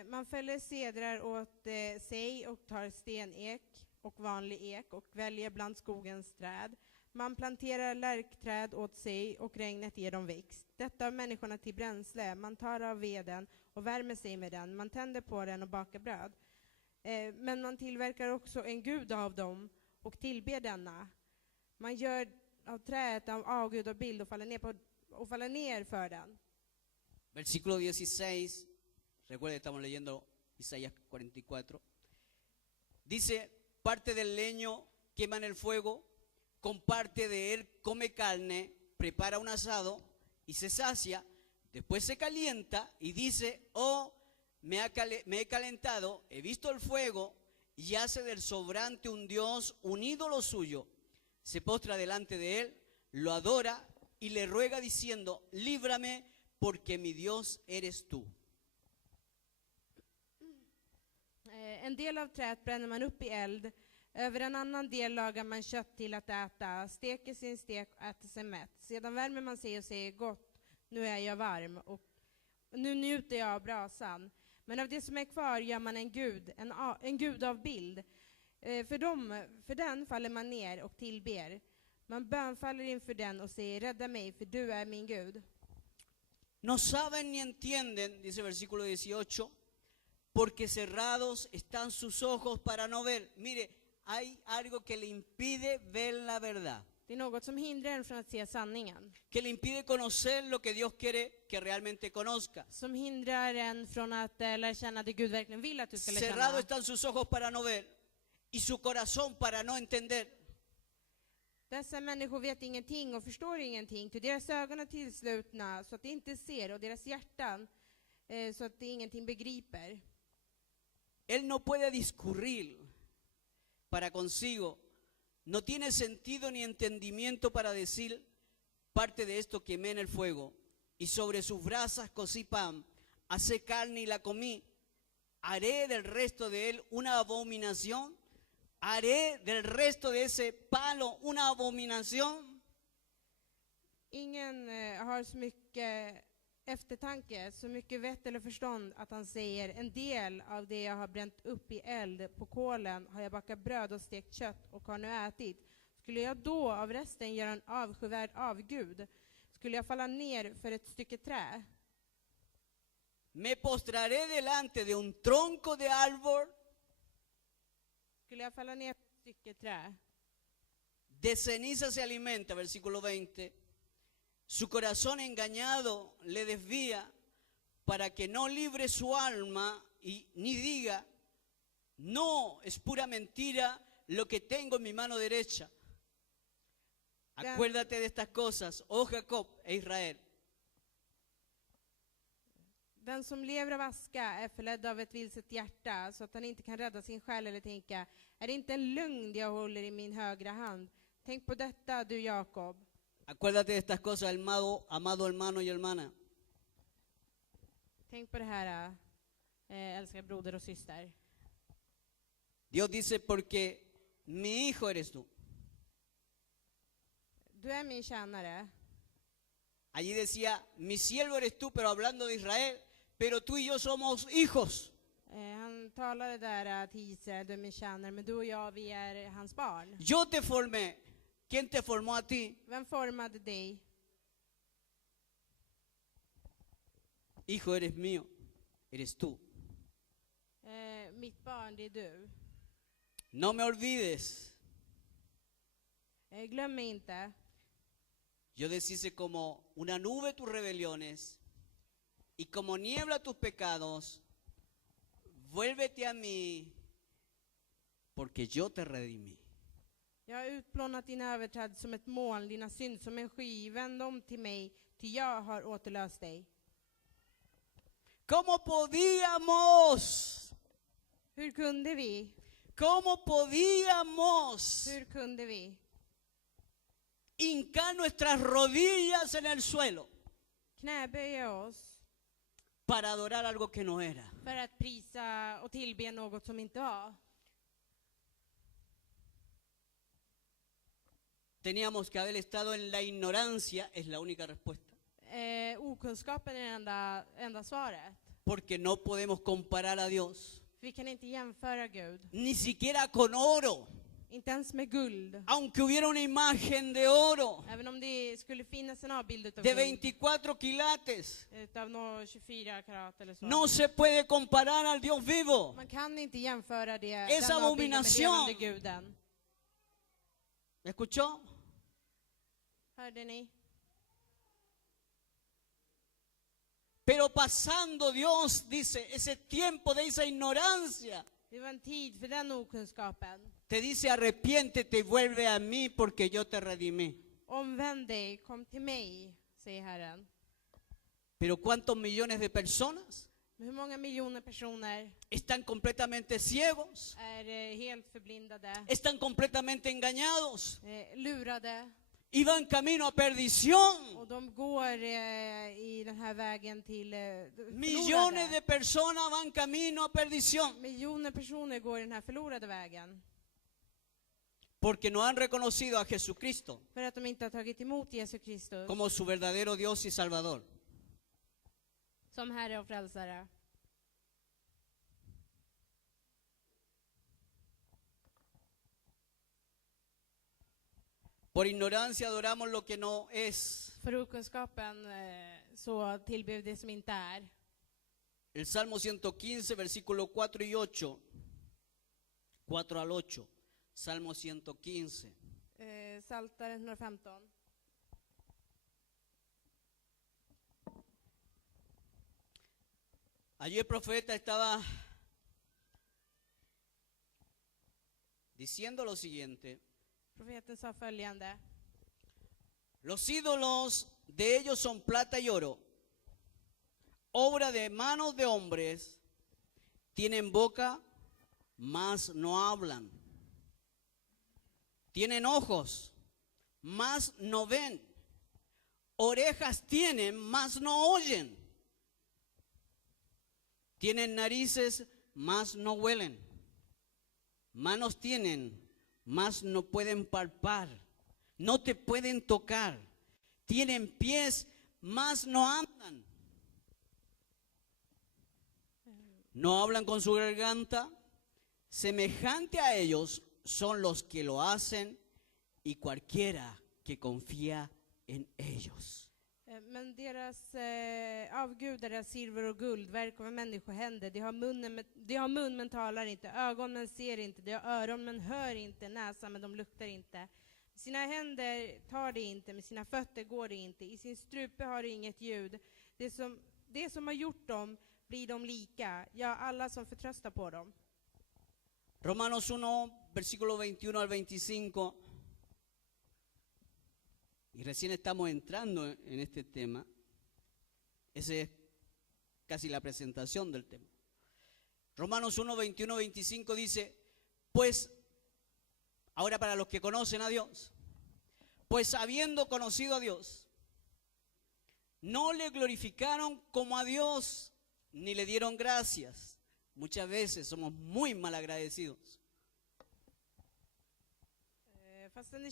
Man fäller cedrar åt sig och tar stenek. och vanlig ek och väljer bland skogens träd. Man planterar lärkträd åt sig och regnet ger dem växt. Detta har människorna till bränsle. Man tar av veden och värmer sig med den. Man tänder på den och bakar bröd. Men man tillverkar också en gud av dem och tillber denna. Man gör av träet av avgud och bild och faller ner för den. Versículo 16, recuerden, estamos leyendo Isaías 44. Dice, parte del leño quema en el fuego, con parte de él come carne, prepara un asado y se sacia, después se calienta y dice, oh, me he calentado, he visto el fuego y hace del sobrante un Dios, un ídolo suyo. Se postra delante de él, lo adora y le ruega diciendo, líbrame porque mi Dios eres tú. En del av träet bränner man upp i eld. Över en annan del lagar man kött till att äta, steker sin stek och äter sig mätt. Sedan värmer man sig och säger gott, nu är jag varm och nu njuter jag av brasan. Men av det som är kvar gör man en gud av bild. För den faller man ner och tillber. Man bönfaller inför den och säger, rädda mig för du är min Gud. No saben ni entienden, dice versículo 18, porque cerrados están sus ojos para no ver. Mire, hay algo que le impide ver la verdad. Det är något som hindrar en från att se sanningen. Que le impide conocer lo que Dios quiere que realmente conozca. Som hindrar en från att lära känna det Gud verkligen vill att du ska lära Cerrados känna. están sus ojos para no ver y su corazón para no entender. Dessa människor vet ingenting och förstår ingenting. Till deras ögon är tillslutna så att de inte ser och deras hjärtan så att de ingenting begriper. Él no puede discurrir para consigo. No tiene sentido ni entendimiento para decir parte de esto quemé en el fuego y sobre sus brasas cocí pan, hacé carne y la comí. Haré del resto de él una abominación. Haré del resto de ese palo una abominación. Ingen har så mycket eftertanke, så mycket vett eller förstånd att han säger en del av det jag har bränt upp i eld på kolen har jag bakat bröd och stekt kött och har nu ätit. Skulle jag då av resten göra en avskyvärd avgud? Skulle jag falla ner för ett stycke trä? Me postraré delante de un tronco de árbol. Skulle jag falla ner för ett stycke trä? De ceniza se alimenta, versículo 20. Su corazón engañado le desvía para que no libre su alma y ni diga, no, es pura mentira lo que tengo en mi mano derecha. Acuérdate de estas cosas, oh Jacob e Israel. Den som lever av aska är förledd av ett vilset hjärta så att han inte kan rädda sin själ eller tänka, är det inte en lögn jag håller i min högra hand? Tänk på detta, du Jakob. Acuérdate de estas cosas, amado hermano y hermana. Tänk på det här, älskade broder och syster. Dios dice, porque mi hijo eres tú. Du är min tjänare. Allí decía, mi siervo eres tú, pero hablando de Israel, pero tú y yo somos hijos. Han talade där till Israel, du är min tjänare, men du och jag, vi är hans barn. Yo te formé. ¿Quién te formó a ti? Vem formade dig? Hijo eres mío, eres tú. Mitt barn, det är du. No me olvides. Glöm mig inte. Yo deshice como una nube tus rebeliones y como niebla tus pecados. Vuélvete a mí, porque yo te redimí. Jag har utplånat dina överträdelser som ett moln, dina synd som en sky. Vänd om till mig, ty jag har återlöst dig. ¿Cómo podíamos? Hur kunde vi? ¿Cómo podíamos Hur kunde vi? hincar nuestras rodillas en el suelo Knäböja oss para adorar algo que no era? för att prisa och tillbe något som inte var. Teníamos que haber estado en la ignorancia, es la única respuesta. Okunskapen är enda svaret. Porque no podemos comparar a Dios För vi kan inte jämföra Gud. ni siquiera con oro, Inte ens med guld. aunque hubiera una imagen de oro Även om det skulle finnas en avbild utav de guld. 24 quilates, Utav nå 24 karat eller så. no se puede comparar al Dios vivo. Man kan inte jämföra det, Es den avbilden med abominación. levande guden. ¿Me escuchó? Hörde ni? Pero pasando Dios, dice, ese tiempo de esa ignorancia, Det var en tid för den okunskapen. te dice arrepiéntete y vuelve a mí porque yo te redimí. Omvänd dig, kom till mig, säger Herren. Pero ¿cuántos millones de personas Men hur många miljoner personer están completamente ciegos? är helt förblindade, Están completamente engañados lurade, y van camino a perdición. och de går i den här vägen till Millones de förlorade. personas van camino a perdición Miljoner personer går i den här förlorade vägen. porque no han reconocido a Jesucristo För att de inte har tagit emot Jesus Kristus como su verdadero Dios y Salvador. som Herre och Frälsare. Por ignorancia adoramos lo que no es. För okunskapen så tillber vi det som inte är. El Salmo 115, versículo 4 y 8. 4 al 8. Salmo 115. Psaltaren 115. Allí el profeta estaba diciendo lo siguiente: Profeten sa följande. los ídolos de ellos son plata y oro, obra de manos de hombres, tienen boca, mas no hablan, tienen ojos, mas no ven, orejas tienen, mas no oyen, tienen narices, mas no huelen, manos tienen, mas no pueden palpar, no te pueden tocar, tienen pies, mas no andan, no hablan con su garganta, semejante a ellos son los que lo hacen y cualquiera que confía en ellos. Men deras avgudar är silver och guld, verk av människohänder. De har mun men talar inte, ögon men ser inte, de har öron men hör inte, näsa men de luktar inte. Med sina händer tar de inte, med sina fötter går det inte, i sin strupe har det inget ljud. Det som har gjort dem blir de lika, ja alla som förtröstar på dem. Romanos 1, versículo 21 al 25. Y recién estamos entrando en este tema. Esa es casi la presentación del tema. Romanos 1, 21, 25 dice, pues, ahora para los que conocen a Dios, pues habiendo conocido a Dios, no le glorificaron como a Dios, ni le dieron gracias. Muchas veces somos muy malagradecidos. Fastän de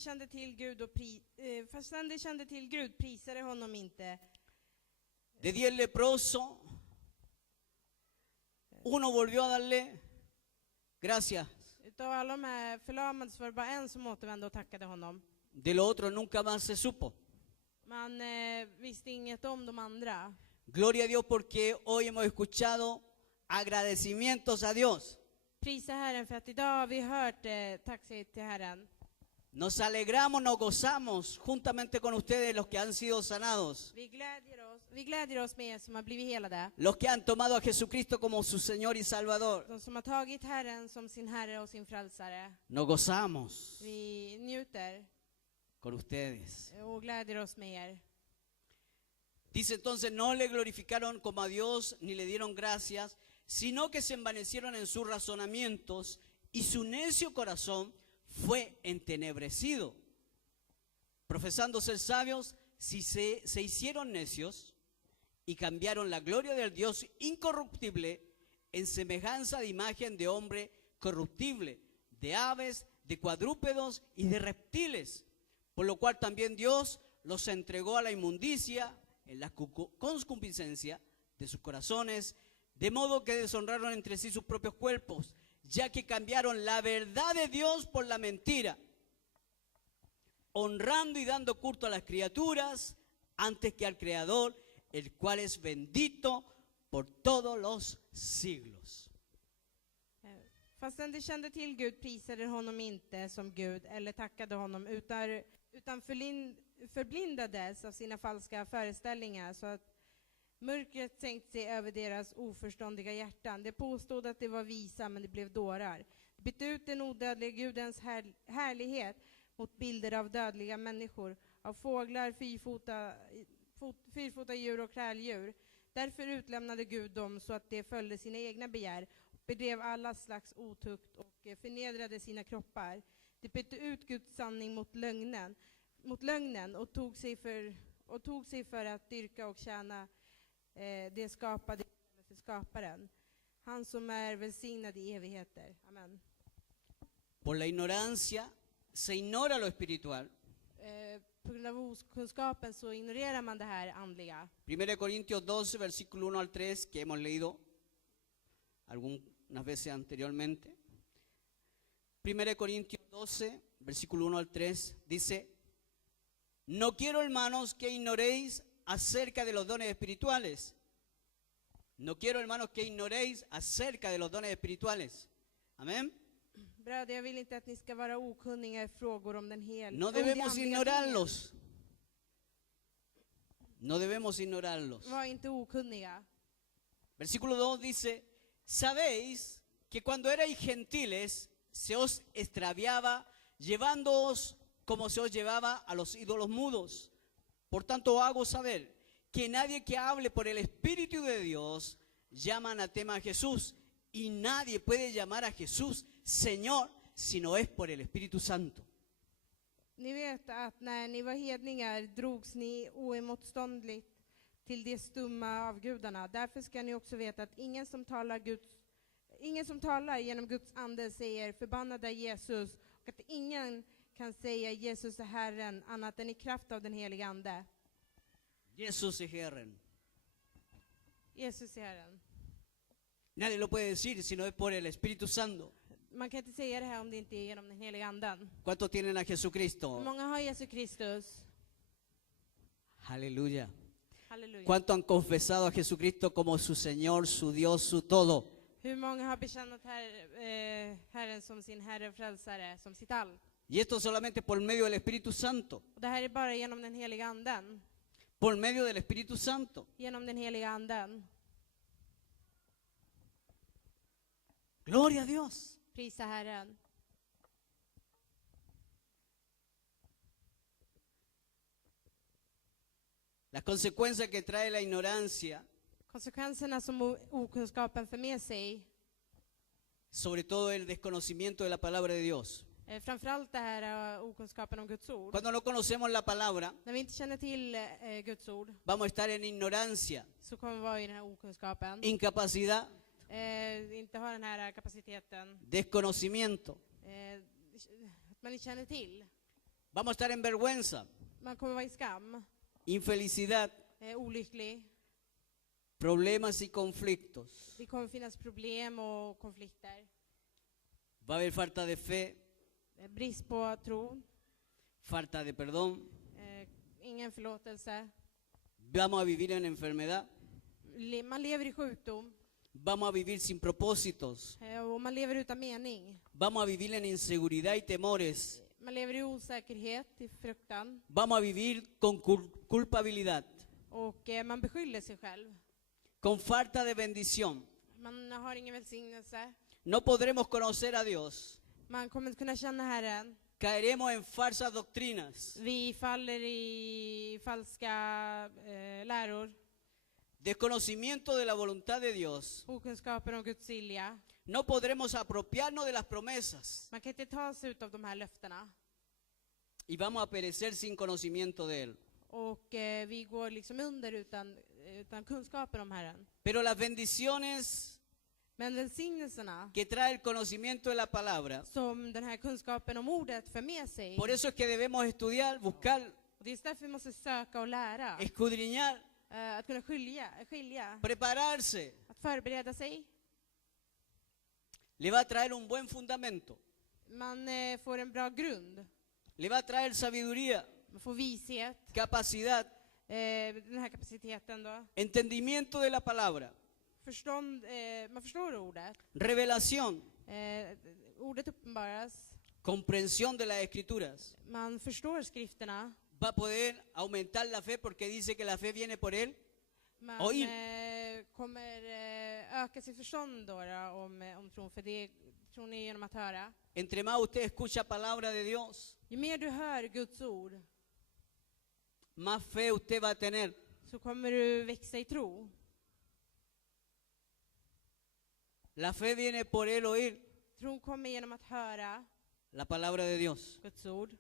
kände till Gud prisade honom inte. De 10 leprosos, uno volvió a darle gracias. Utav alla de här förlamade så var det bara en som återvände och tackade honom. De lo otro nunca más se supo. Man visste inget om de andra. Gloria a Dios porque hoy hemos escuchado agradecimientos a Dios. Prisa Herren för att idag har vi hört tack till Herren. Nos alegramos, nos gozamos juntamente con ustedes los que han sido sanados. Vi glädjer oss med er som har blivit helade. Los que han tomado a Jesucristo como su Señor y Salvador. De som har tagit Herren som sin Herre och sin frälsare. Nos gozamos Vi njuter con ustedes. och glädjer oss med er. Dice entonces, no le glorificaron como a Dios ni le dieron gracias, sino que se envanecieron en sus razonamientos y su necio corazón fue entenebrecido. Profesando ser sabios, si se hicieron necios y cambiaron la gloria del Dios incorruptible en semejanza de imagen de hombre corruptible, de aves, de cuadrúpedos y de reptiles, por lo cual también Dios los entregó a la inmundicia en la concupiscencia de sus corazones, De modo que deshonraron entre sí sus propios cuerpos, ya que cambiaron la verdad de Dios por la mentira, honrando y dando culto a las criaturas antes que al Creador, el cual es bendito por todos los siglos. Fastän de kände till Gud prisade honom inte som Gud eller tackade honom utan förblindades av sina falska föreställningar så att mörkret sänkte sig över deras oförståndiga hjärtan. De påstod att de var visa, men de blev dårar. De bytte ut den odödliga Gudens härlighet mot bilder av dödliga människor, av fåglar, fyrfota djur och kräldjur. Därför utlämnade Gud dem så att de följde sina egna begär, bedrev alla slags otukt och förnedrade sina kroppar. De bytte ut Guds sanning mot lögnen och tog sig för att dyrka och tjäna det skapade för skaparen, han som är välsignad i evigheter. Amen. Por la ignorancia se ignora lo espiritual. På grund av okunskapen så ignorerar man det här andliga. 1 Corintios 12, versículo 1 al 3, que hemos leído algunas veces anteriormente. 1 Corintios 12, versículo 1 al 3, dice: no quiero, hermanos, que ignoréis acerca de los dones espirituales. No quiero, hermanos, que ignoréis acerca de los dones espirituales. Amén. Bröder, jag vill inte att ni ska vara okunniga i frågor om den heliga. No debemos ignorarlos. No debemos ignorarlos. Var inte okunniga. Versículo 2 dice: sabéis que cuando erais gentiles se os extraviaba, llevándoos como se os llevaba a los ídolos mudos. Por tanto hago saber que nadie que hable por el Espíritu de Dios llama anatema a Jesús, y nadie puede llamar a Jesús Señor si no es por el Espíritu Santo. Ni vet att när ni var hedningar drogs ni oemotståndligt till de stumma avgudarna. Därför ska ni också veta att ingen som talar genom Guds ande säger förbannad är Jesus, och att ingen kan säga Jesus är Herren annat än i kraft av den heliga ande. Jesus es Herren. Jesus är Herren. Nadie lo puede decir si no es por el Espíritu Santo. Man kan inte säga det här om det inte är genom den heliga anden. ¿Cuántos tienen a Jesucristo? Många har Jesus Kristus. Aleluya. Halleluja. ¿Cuántos han confesado a Jesucristo como su Señor, su Dios, su todo? Hur många har bekannat Herren som sin Herre och frälsare, som sitt all? Y esto solamente por medio del Espíritu Santo. Och det här är bara genom den heliga anden. Por medio del Espíritu Santo. Genom den heliga anden. Gloria a Dios. Prisa Herren. Las consecuencias que trae la ignorancia, Konsekvenserna som okunskapen för med sig, sobre todo el desconocimiento de la palabra de Dios. Framförallt det här okunskapen om Guds ord. Cuando no conocemos la palabra, När vi inte känner till Guds ord vamos a estar en ignorancia, så kommer vi vara i den här okunskapen. incapacidad, Inte ha den här kapaciteten. desconocimiento. Att man inte känner till. Vamos a estar en vergüenza, Man kommer vara i skam. infelicidad, Olycklig. problemas y conflictos. Det kommer finnas problem och konflikter. Va a haber falta de fe, Brist på tro. falta de perdón. Ingen förlåtelse. Vamos a vivir en enfermedad. Man lever i sjukdom. Vamos a vivir sin propósitos. Och man lever utan mening. Vamos a vivir en inseguridad y temores. Man lever i osäkerhet, i fruktan. Vamos a vivir con culpabilidad, Och man beskyller sig själv. con falta de bendición. Man har ingen välsignelse. No podremos conocer a Dios. Man kommer inte kunna känna Herren. Caeremos en falsas doctrinas. Vi faller i falska läror. Desconocimiento de la voluntad de Dios. Okunskapen om Guds vilja. No podremos apropiarnos de las promesas. Man kan inte ta sig ut av de här löftena. Y vamos a perecer sin conocimiento de Él. Och vi går liksom under utan kunskapen om Herren. Pero las bendiciones Men välsignelserna que trae el conocimiento de la palabra, som den här kunskapen om ordet för med sig. por eso es que debemos estudiar, buscar, Och det är därför vi måste söka och lära. escudriñar, Att kunna skilja. prepararse, Att förbereda sig. Le va a traer un buen fundamento. Man får en bra grund. Le va a traer sabiduría, Man får vishet. capacidad, Den här kapaciteten då. entendimiento de la palabra, Förstånd, man förstår ordet. revelación, Ordet uppenbaras. comprensión de las escrituras. Man förstår skrifterna. Va a poder aumentar la fe porque dice que la fe viene por él. Man Oír. kommer öka sitt förstånd då, om tron. För det tror ni genom att höra. Entre más usted escucha palabra de Dios, Ju mer du hör Guds ord más fe usted va a tener. så kommer du växa i tro. La fe viene por el oír Tron kommer genom att höra la palabra de Dios. Guds ord.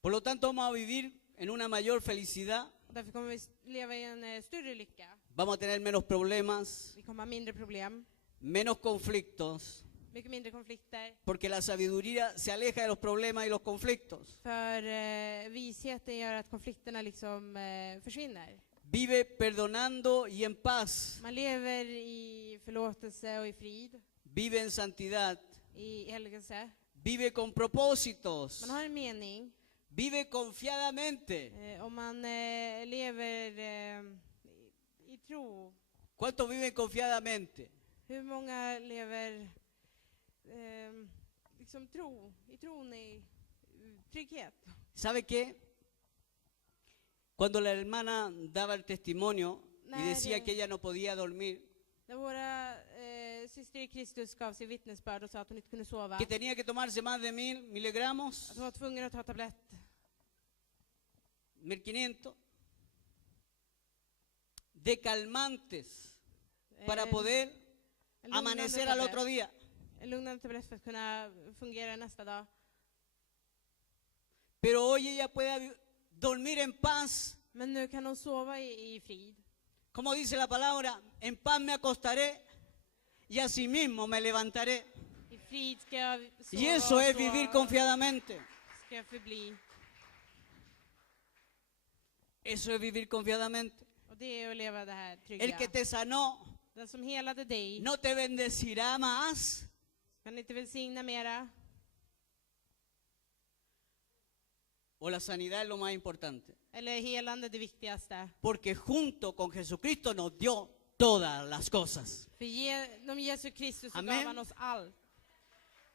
Por lo tanto, vamos a vivir en una mayor felicidad. Därför kommer vi leva i en större lycka. Vamos a tener menos problemas, Vi kommer ha mindre problem, menos conflictos, mycket mindre konflikter. porque la sabiduría se aleja de los problemas y los conflictos. För visheten gör att konflikterna liksom försvinner. Vive perdonando y en paz. Man lever i förlåtelse och i frid, Vive en santidad. i helgelse. Vive con propósitos. Man har en mening. Vive confiadamente. Om man lever i tro. ¿Cuántos viven confiadamente? Hur många lever liksom i tron i trygghet? ¿Sabe qué? Cuando la hermana daba el testimonio y decía que ella no podía dormir, När våra syster i Kristus gav sig vittnesbörd och sa att hon inte kunde sova. que tenía que tomarse más de 1000 miligramos, Att hon var tvungen att ta tablett. 1500, de calmantes para poder en lugnande amanecer al tablett. otro día. En lugnande tablett för att kunna fungera nästa dag. Pero hoy ella puede dormir en paz. Men nu kan hon sova i frid. Como dice la palabra, en paz me acostaré y asimismo me levantaré. I frid ska jag sova Y eso es och vivir så confiadamente. ska jag förbli. Eso es vivir confiadamente. Och det är att leva det här El trygga. que te sanó Den som helade dig, no te bendecirá más. kan inte välsigna mera. O la sanidad es lo más importante. Eller helande det viktigaste. Porque junto con Jesucristo nos dio todas las cosas. För genom Jesus Kristus så Amen. gav han oss allt.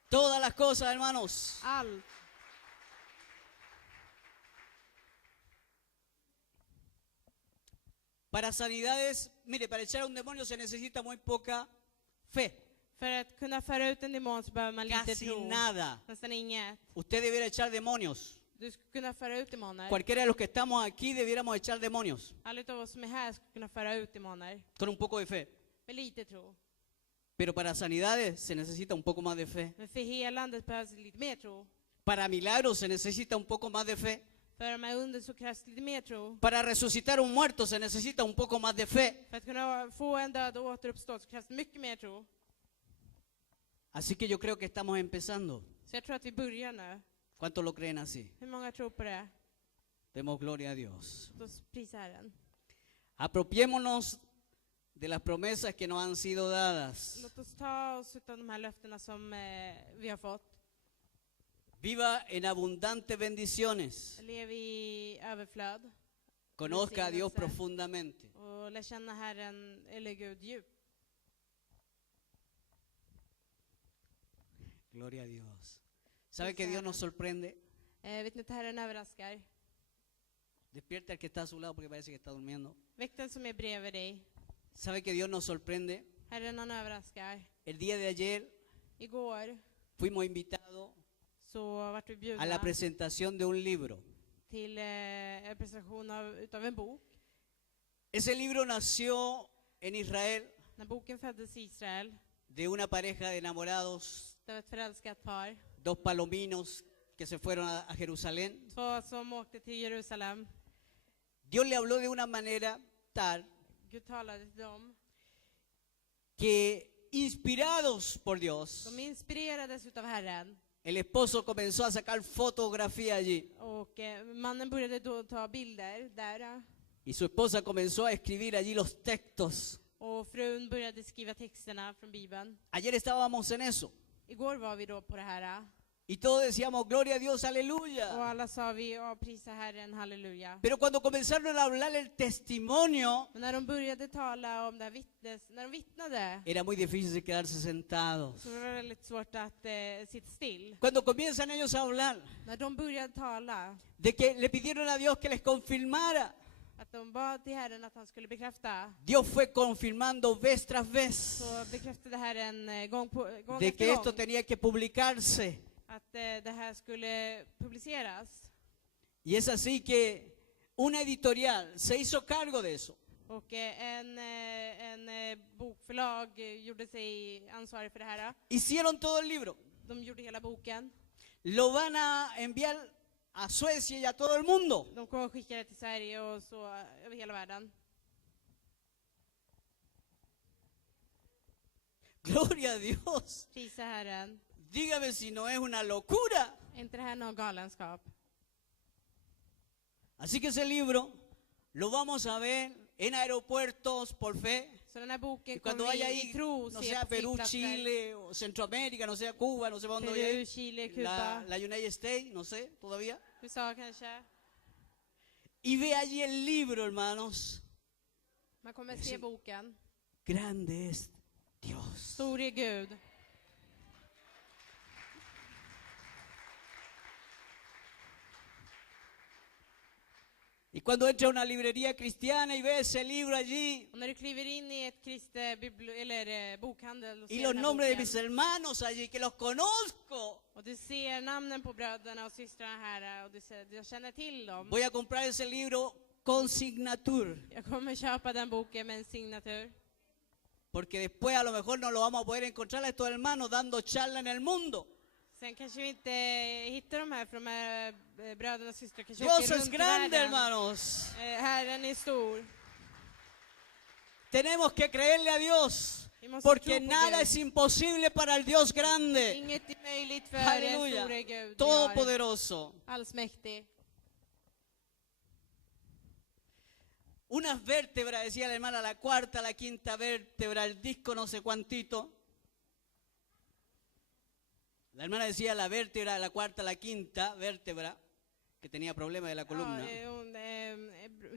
Todas las cosas, hermanos. Allt. Para sanidades, mire, para echar a un demonio se necesita muy poca fe. För att kunna föra ut en demon så behöver man lite Casi tro. nada. Nästan inget. Usted debiera echar demonios. Du ska kunna föra ut demoner. Cualquiera de los que estamos aquí debiéramos echar demonios. Alla utav oss som är här ska kunna föra ut demoner. Con un poco de fe. Med lite tro. Pero para sanidades se necesita un poco más de fe. Men för helandet behövs lite mer tro. Para milagros se necesita un poco más de fe. För de här under så krävs lite mer tro. Para resucitar un muerto se necesita un poco más de fe. För att kunna få en död och återuppstå så krävs mycket mer tro. Así que yo creo que estamos empezando. Så jag tror att vi börjar nu. ¿Cuántos lo creen así? Hur många tror på det? Demos gloria a Dios. Låt oss prisa Herren. Apropiémonos de las promesas que nos han sido dadas. Låt oss ta oss utav de här löftena som vi har fått. Viva en abundantes bendiciones. Lev i överflöd. Conozca a Dios Välsignelse. profundamente. Och lär känna Herren, eller Gud, djupt. Gloria a Dios. ¿Sabe que Dios nos sorprende? Vet ni att Herren överraskar? Despierta al que está a su lado porque parece que está durmiendo. Väck den som är bredvid dig. ¿Sabe que Dios nos sorprende? Herren han överraskar. El día de ayer Igår fuimos invitados så vart vi a la bjudna presentación de un libro. till en presentation utav en bok. Ese libro nació en Israel När boken föddes i Israel, de una pareja de enamorados, det var ett förälskat par. dos palominos que se fueron a Jerusalén. Två som åkte till Jerusalem. Dios le habló de una manera tal Gud talade till dem. que, inspirados por Dios, De inspirerades utav Herren. el esposo comenzó a sacar fotografía allí. Och mannen började då ta bilder där. Y su esposa comenzó a escribir allí los textos. Och frun började skriva texterna från Bibeln. Ayer estábamos en eso. Igår var vi då på det här. Y todos decíamos, gloria a Dios, Och aleluya. alla sa vi, ja, prisa Herren, halleluja. Pero cuando comenzaron a hablar el testimonio, Men när de började tala om det här när de vittnade, era muy difícil quedarse sentados. så var det väldigt svårt att sitta still. Cuando comienzan ellos a hablar När de började tala, de que le pidieron a Dios que les confirmara, att de bad till Herren att han skulle bekräfta, Dios fue confirmando vez tras vez så bekräftade Herren gång de efter que esto gång tenía que publicarse. att det här skulle publiceras. Y es así que una editorial se hizo cargo de eso. Och en bokförlag gjorde sig ansvarig för det här. Hicieron todo el libro. De gjorde hela boken. Lo van a enviar a Suecia y a todo el mundo. De kommer skicka det till Sverige och så över hela världen. Gloria a Dios. Prisa Herren. Dígame si no es una locura. Är inte det här någon galenskap? Así que ese libro lo vamos a ver en aeropuertos por fe. Så den här boken Y cuando kommer vaya vi i ahí, tro no se sea på Perú, flygplatser. Chile, o Centroamérica, no sea Cuba, no sé para dónde vaya a Peru, ir. Chile, Kuba, La United States, no sé todavía. USA kanske. Y ve allí el libro, hermanos. Man kommer se boken. Grande es Dios. Stor är Gud. Y cuando entra a una librería cristiana y ve ese libro allí, Och när du kliver in i ett kristet bokhandel och y ser los den här nombres de boken, mis hermanos allí, que los conozco, och du ser namnen på bröderna och systrarna här och du ser, jag känner till dem. voy a comprar ese libro con signatur. Jag kommer köpa den boken med en signatur. Porque después a lo mejor no lo vamos a poder encontrar a estos hermanos dando charla en el mundo. Sen kanske vi inte hittar de här, för de här bröderna och systrar kanske Dios åker es runt i grande, världen. hermanos. Herren är stor. Tenemos que creerle a Dios, Vi måste porque tro på nada Gud. es imposible para el Dios grande. Inget är möjligt för Aleluya. den store Gud. Todopoderoso. Allsmäktig. Unas vértebras, decía la hermana, la cuarta, la quinta vértebra, el disco no sé cuántito. La hermana decía la vértebra, la cuarta, la quinta vértebra, que tenía problemas de la columna.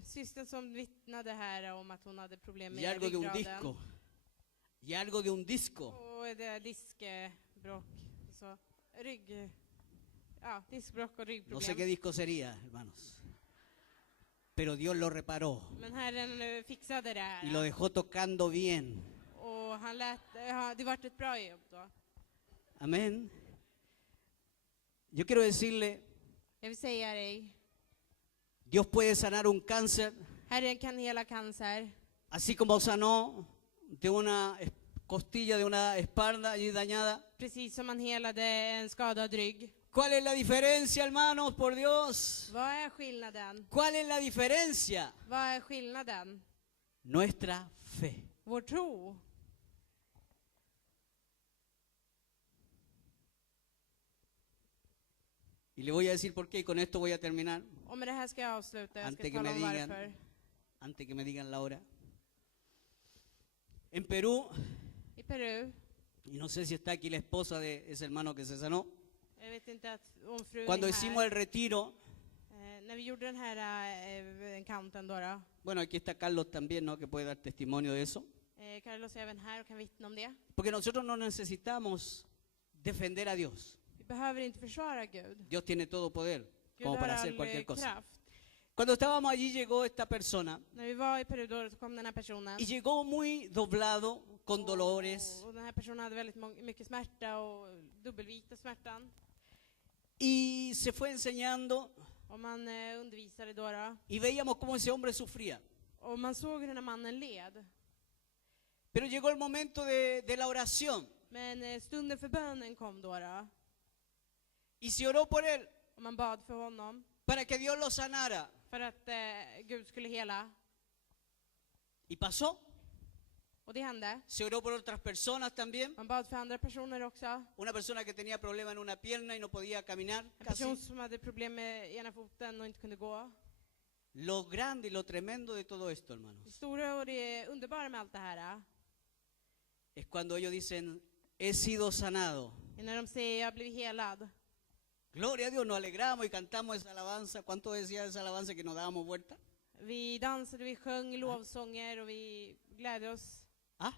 Systern som vittnade här om att hon hade problem Y med algo de un ryggraden. disco. Y algo de un disco. Och det är diskbråck. Så, diskbråck och No sé ryggproblem. qué disco sería, hermanos. Pero Dios lo reparó Men Herren fixade det här. y lo dejó tocando bien. Och han det vart ett bra jobb då. Amén. Yo quiero decirle, Jag vill säga dig, Dios puede sanar un cáncer, Herren kan hela cancer. así como sanó de una costilla de una espalda allí dañada. Precis som han helade en skadad rygg. ¿Cuál es la diferencia, hermanos, por Dios? Vad är skillnaden? ¿Cuál es la diferencia? Vad är skillnaden? Nuestra fe. Vår tro. Y le voy a decir por qué y con esto voy a terminar, Och med det här ska jag avsluta. Jag Antes ska que tala me om digan. varför. antes que me digan la hora. En Perú, I Peru, y no sé si está aquí la esposa de ese hermano que se sanó, jag vet inte om frun cuando är hicimos här. el retiro, När vi gjorde den här encounten då. bueno, aquí está Carlos también, ¿no? Que puede dar testimonio de eso. Carlos är även här och kan vittna om det. Porque nosotros no necesitamos defender a Dios. Vi behöver inte försvara Gud. Dios tiene todo poder Gud como har para hacer all cualquier cosa. kraft. Cuando estábamos allí llegó esta persona När vi var i Peru då så kom den här personen. y llegó muy doblado, con dolores, Och den här personen hade väldigt mycket smärta och dubbelvita smärtan. y se fue enseñando Och man undervisade då. y veíamos cómo ese hombre sufría. Och man såg hur den här mannen led. Pero llegó el momento de la oración Men stunden för bönen kom då. y se oró por él Och man bad för honom. para que Dios lo sanara. För att Gud skulle hela. Y pasó. Och det hände. Se oró por otras personas también. Man bad för andra personer också. Una persona que tenía problema en una pierna y no podía caminar En casi. person som hade problem med ena foten och inte kunde gå. Lo grande y lo tremendo de todo esto, Det hermanos, stora och det underbara med allt det här es cuando ellos dicen, he sido sanado. är när de säger jag har blivit helad. Gloria a Dios, nos alegramos y cantamos esa alabanza. ¿Cuánto decía esa alabanza que nos dábamos vuelta? Vi dansade, vi sjöng lovsånger och vi glädde oss. ¿Ah?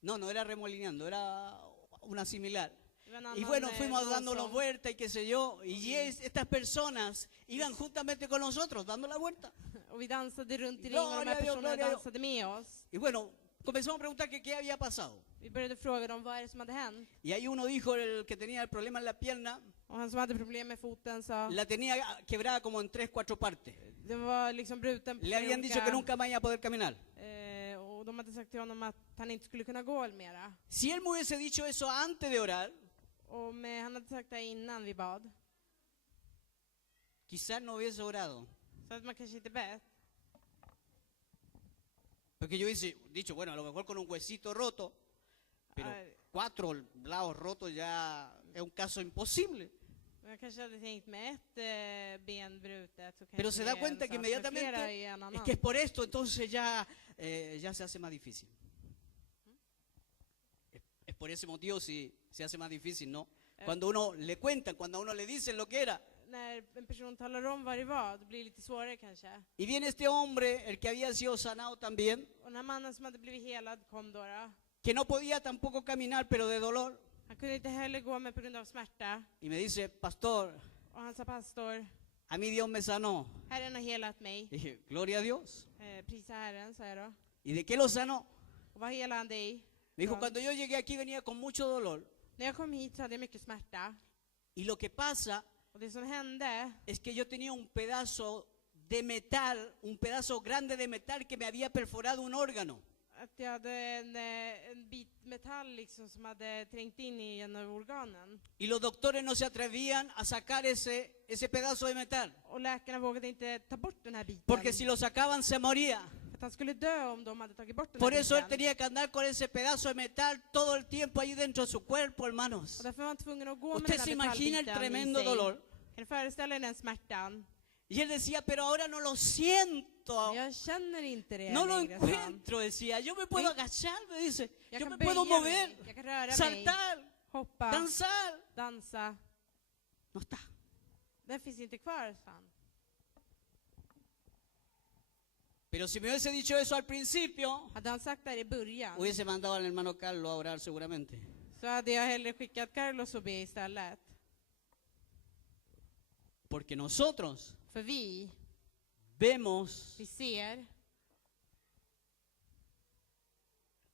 No, no era remolineando, era una similar. Det var en Y annan, bueno, fuimos dándonos lovsång. vuelta y qué sé yo. Y estas personas iban juntamente con nosotros dando la vuelta. Och vi dansade runt i ring och de Gloria a här Dios, personerna gloria a Dios. dansade med oss. Y bueno, comenzamos a preguntar que qué había pasado. Vi började fråga dem vad är det som hade hänt. Y ahí uno dijo, el que tenía el problema en la pierna, Och han som hade problem med foten sa, la tenía quebrada como en 3, 4 partes. den var liksom bruten på Le habían dicho que nunca más iba a poder caminar. och de hade sagt till honom att han inte skulle kunna gå mera. Si él me hubiese dicho eso antes de orar, Och han hade sagt det innan vi bad. quizás no hubiese orado. Så att man kanske inte bett. Porque yo hubiese dicho, bueno, a lo mejor con un huesito roto, pero Ay. 4 lados rotos ya es un caso imposible. Jag kanske hade tänkt med ett ben brutet. Så Pero kanske se det da är cuenta en que sak, men flera inmediatamente är en es annan. que es por esto, entonces ya se hace más difícil. Es por ese motivo si se hace más difícil, ¿no? Cuando uno le cuentan, cuando a uno le dicen lo que era. När en person talar om vad det var, det blir lite svårare kanske. Y viene este hombre, el que había sido sanado también, Och den här mannen som hade blivit helad kom då. que no podía tampoco caminar, pero de dolor. Han kunde inte heller gå med på grund av smärta. Y me dice, pastor, Och han sa, pastor, a mí Dios me sanó. Herren har helat mig. Dije, gloria a Dios. Prisa Herren, sa jag då. ¿Y de qué lo sanó? Och vad helade han dig? Me dijo, Ja. cuando yo llegué aquí venía con mucho dolor. När jag kom hit så hade jag mycket smärta. Y lo que pasa Och det som hände, es que yo tenía un pedazo de metal, un pedazo grande de metal que me había perforado un órgano. att jag hade en bit metall liksom som hade trängt in i en av organen. Y los doctores no se atrevían a sacar ese pedazo de metal. Och läkarna vågade inte ta bort den här biten. Porque si lo sacaban se moría. För att han skulle dö om de hade tagit bort den Por här eso él biten. tenía que andar con ese pedazo de metal todo el tiempo ahí dentro de su cuerpo, hermanos. Och därför var han tvungen att gå med Usted den se här imagina el metallbiten tremendo i sig. dolor. Kan du föreställa dig den smärtan? Y él decía, pero ahora no lo siento. Jag känner inte det No lo längre, sa han. encuentro, decía. Yo me puedo Sí. agachar, me dice. Jag Yo kan me puedo böja mover, mig, jag kan röra mig, saltar, hoppa, danzar. dansa. No está. Den finns inte kvar, sa han. Pero si me hubiese dicho eso al principio, Hade han sagt där i början hubiese mandado al hermano Carlos a orar seguramente. så hade jag hellre skickat Carlos och be istället. Porque nosotros För vi vemos, ser,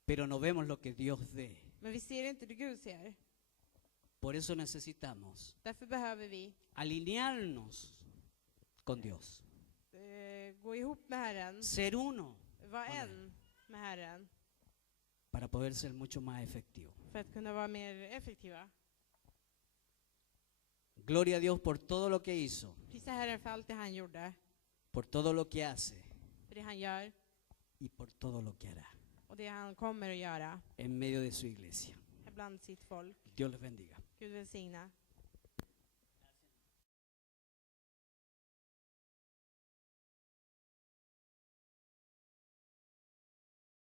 pero no vemos lo que Dios ve. men vi ser inte det Gud ser. Por eso necesitamos Därför behöver vi alinearnos con Dios. gå ihop med Herren, Ser uno vara en med Herren para poder ser mucho más efectivo. för att kunna vara mer effektiva. Gloria a Dios por todo lo que hizo, Prisa Herren för allt det han gjorde, por todo lo que hace för det han gör y por todo lo que hará och det han kommer att göra en medio de su iglesia. bland sitt folk. Dios les bendiga. Gud välsigna.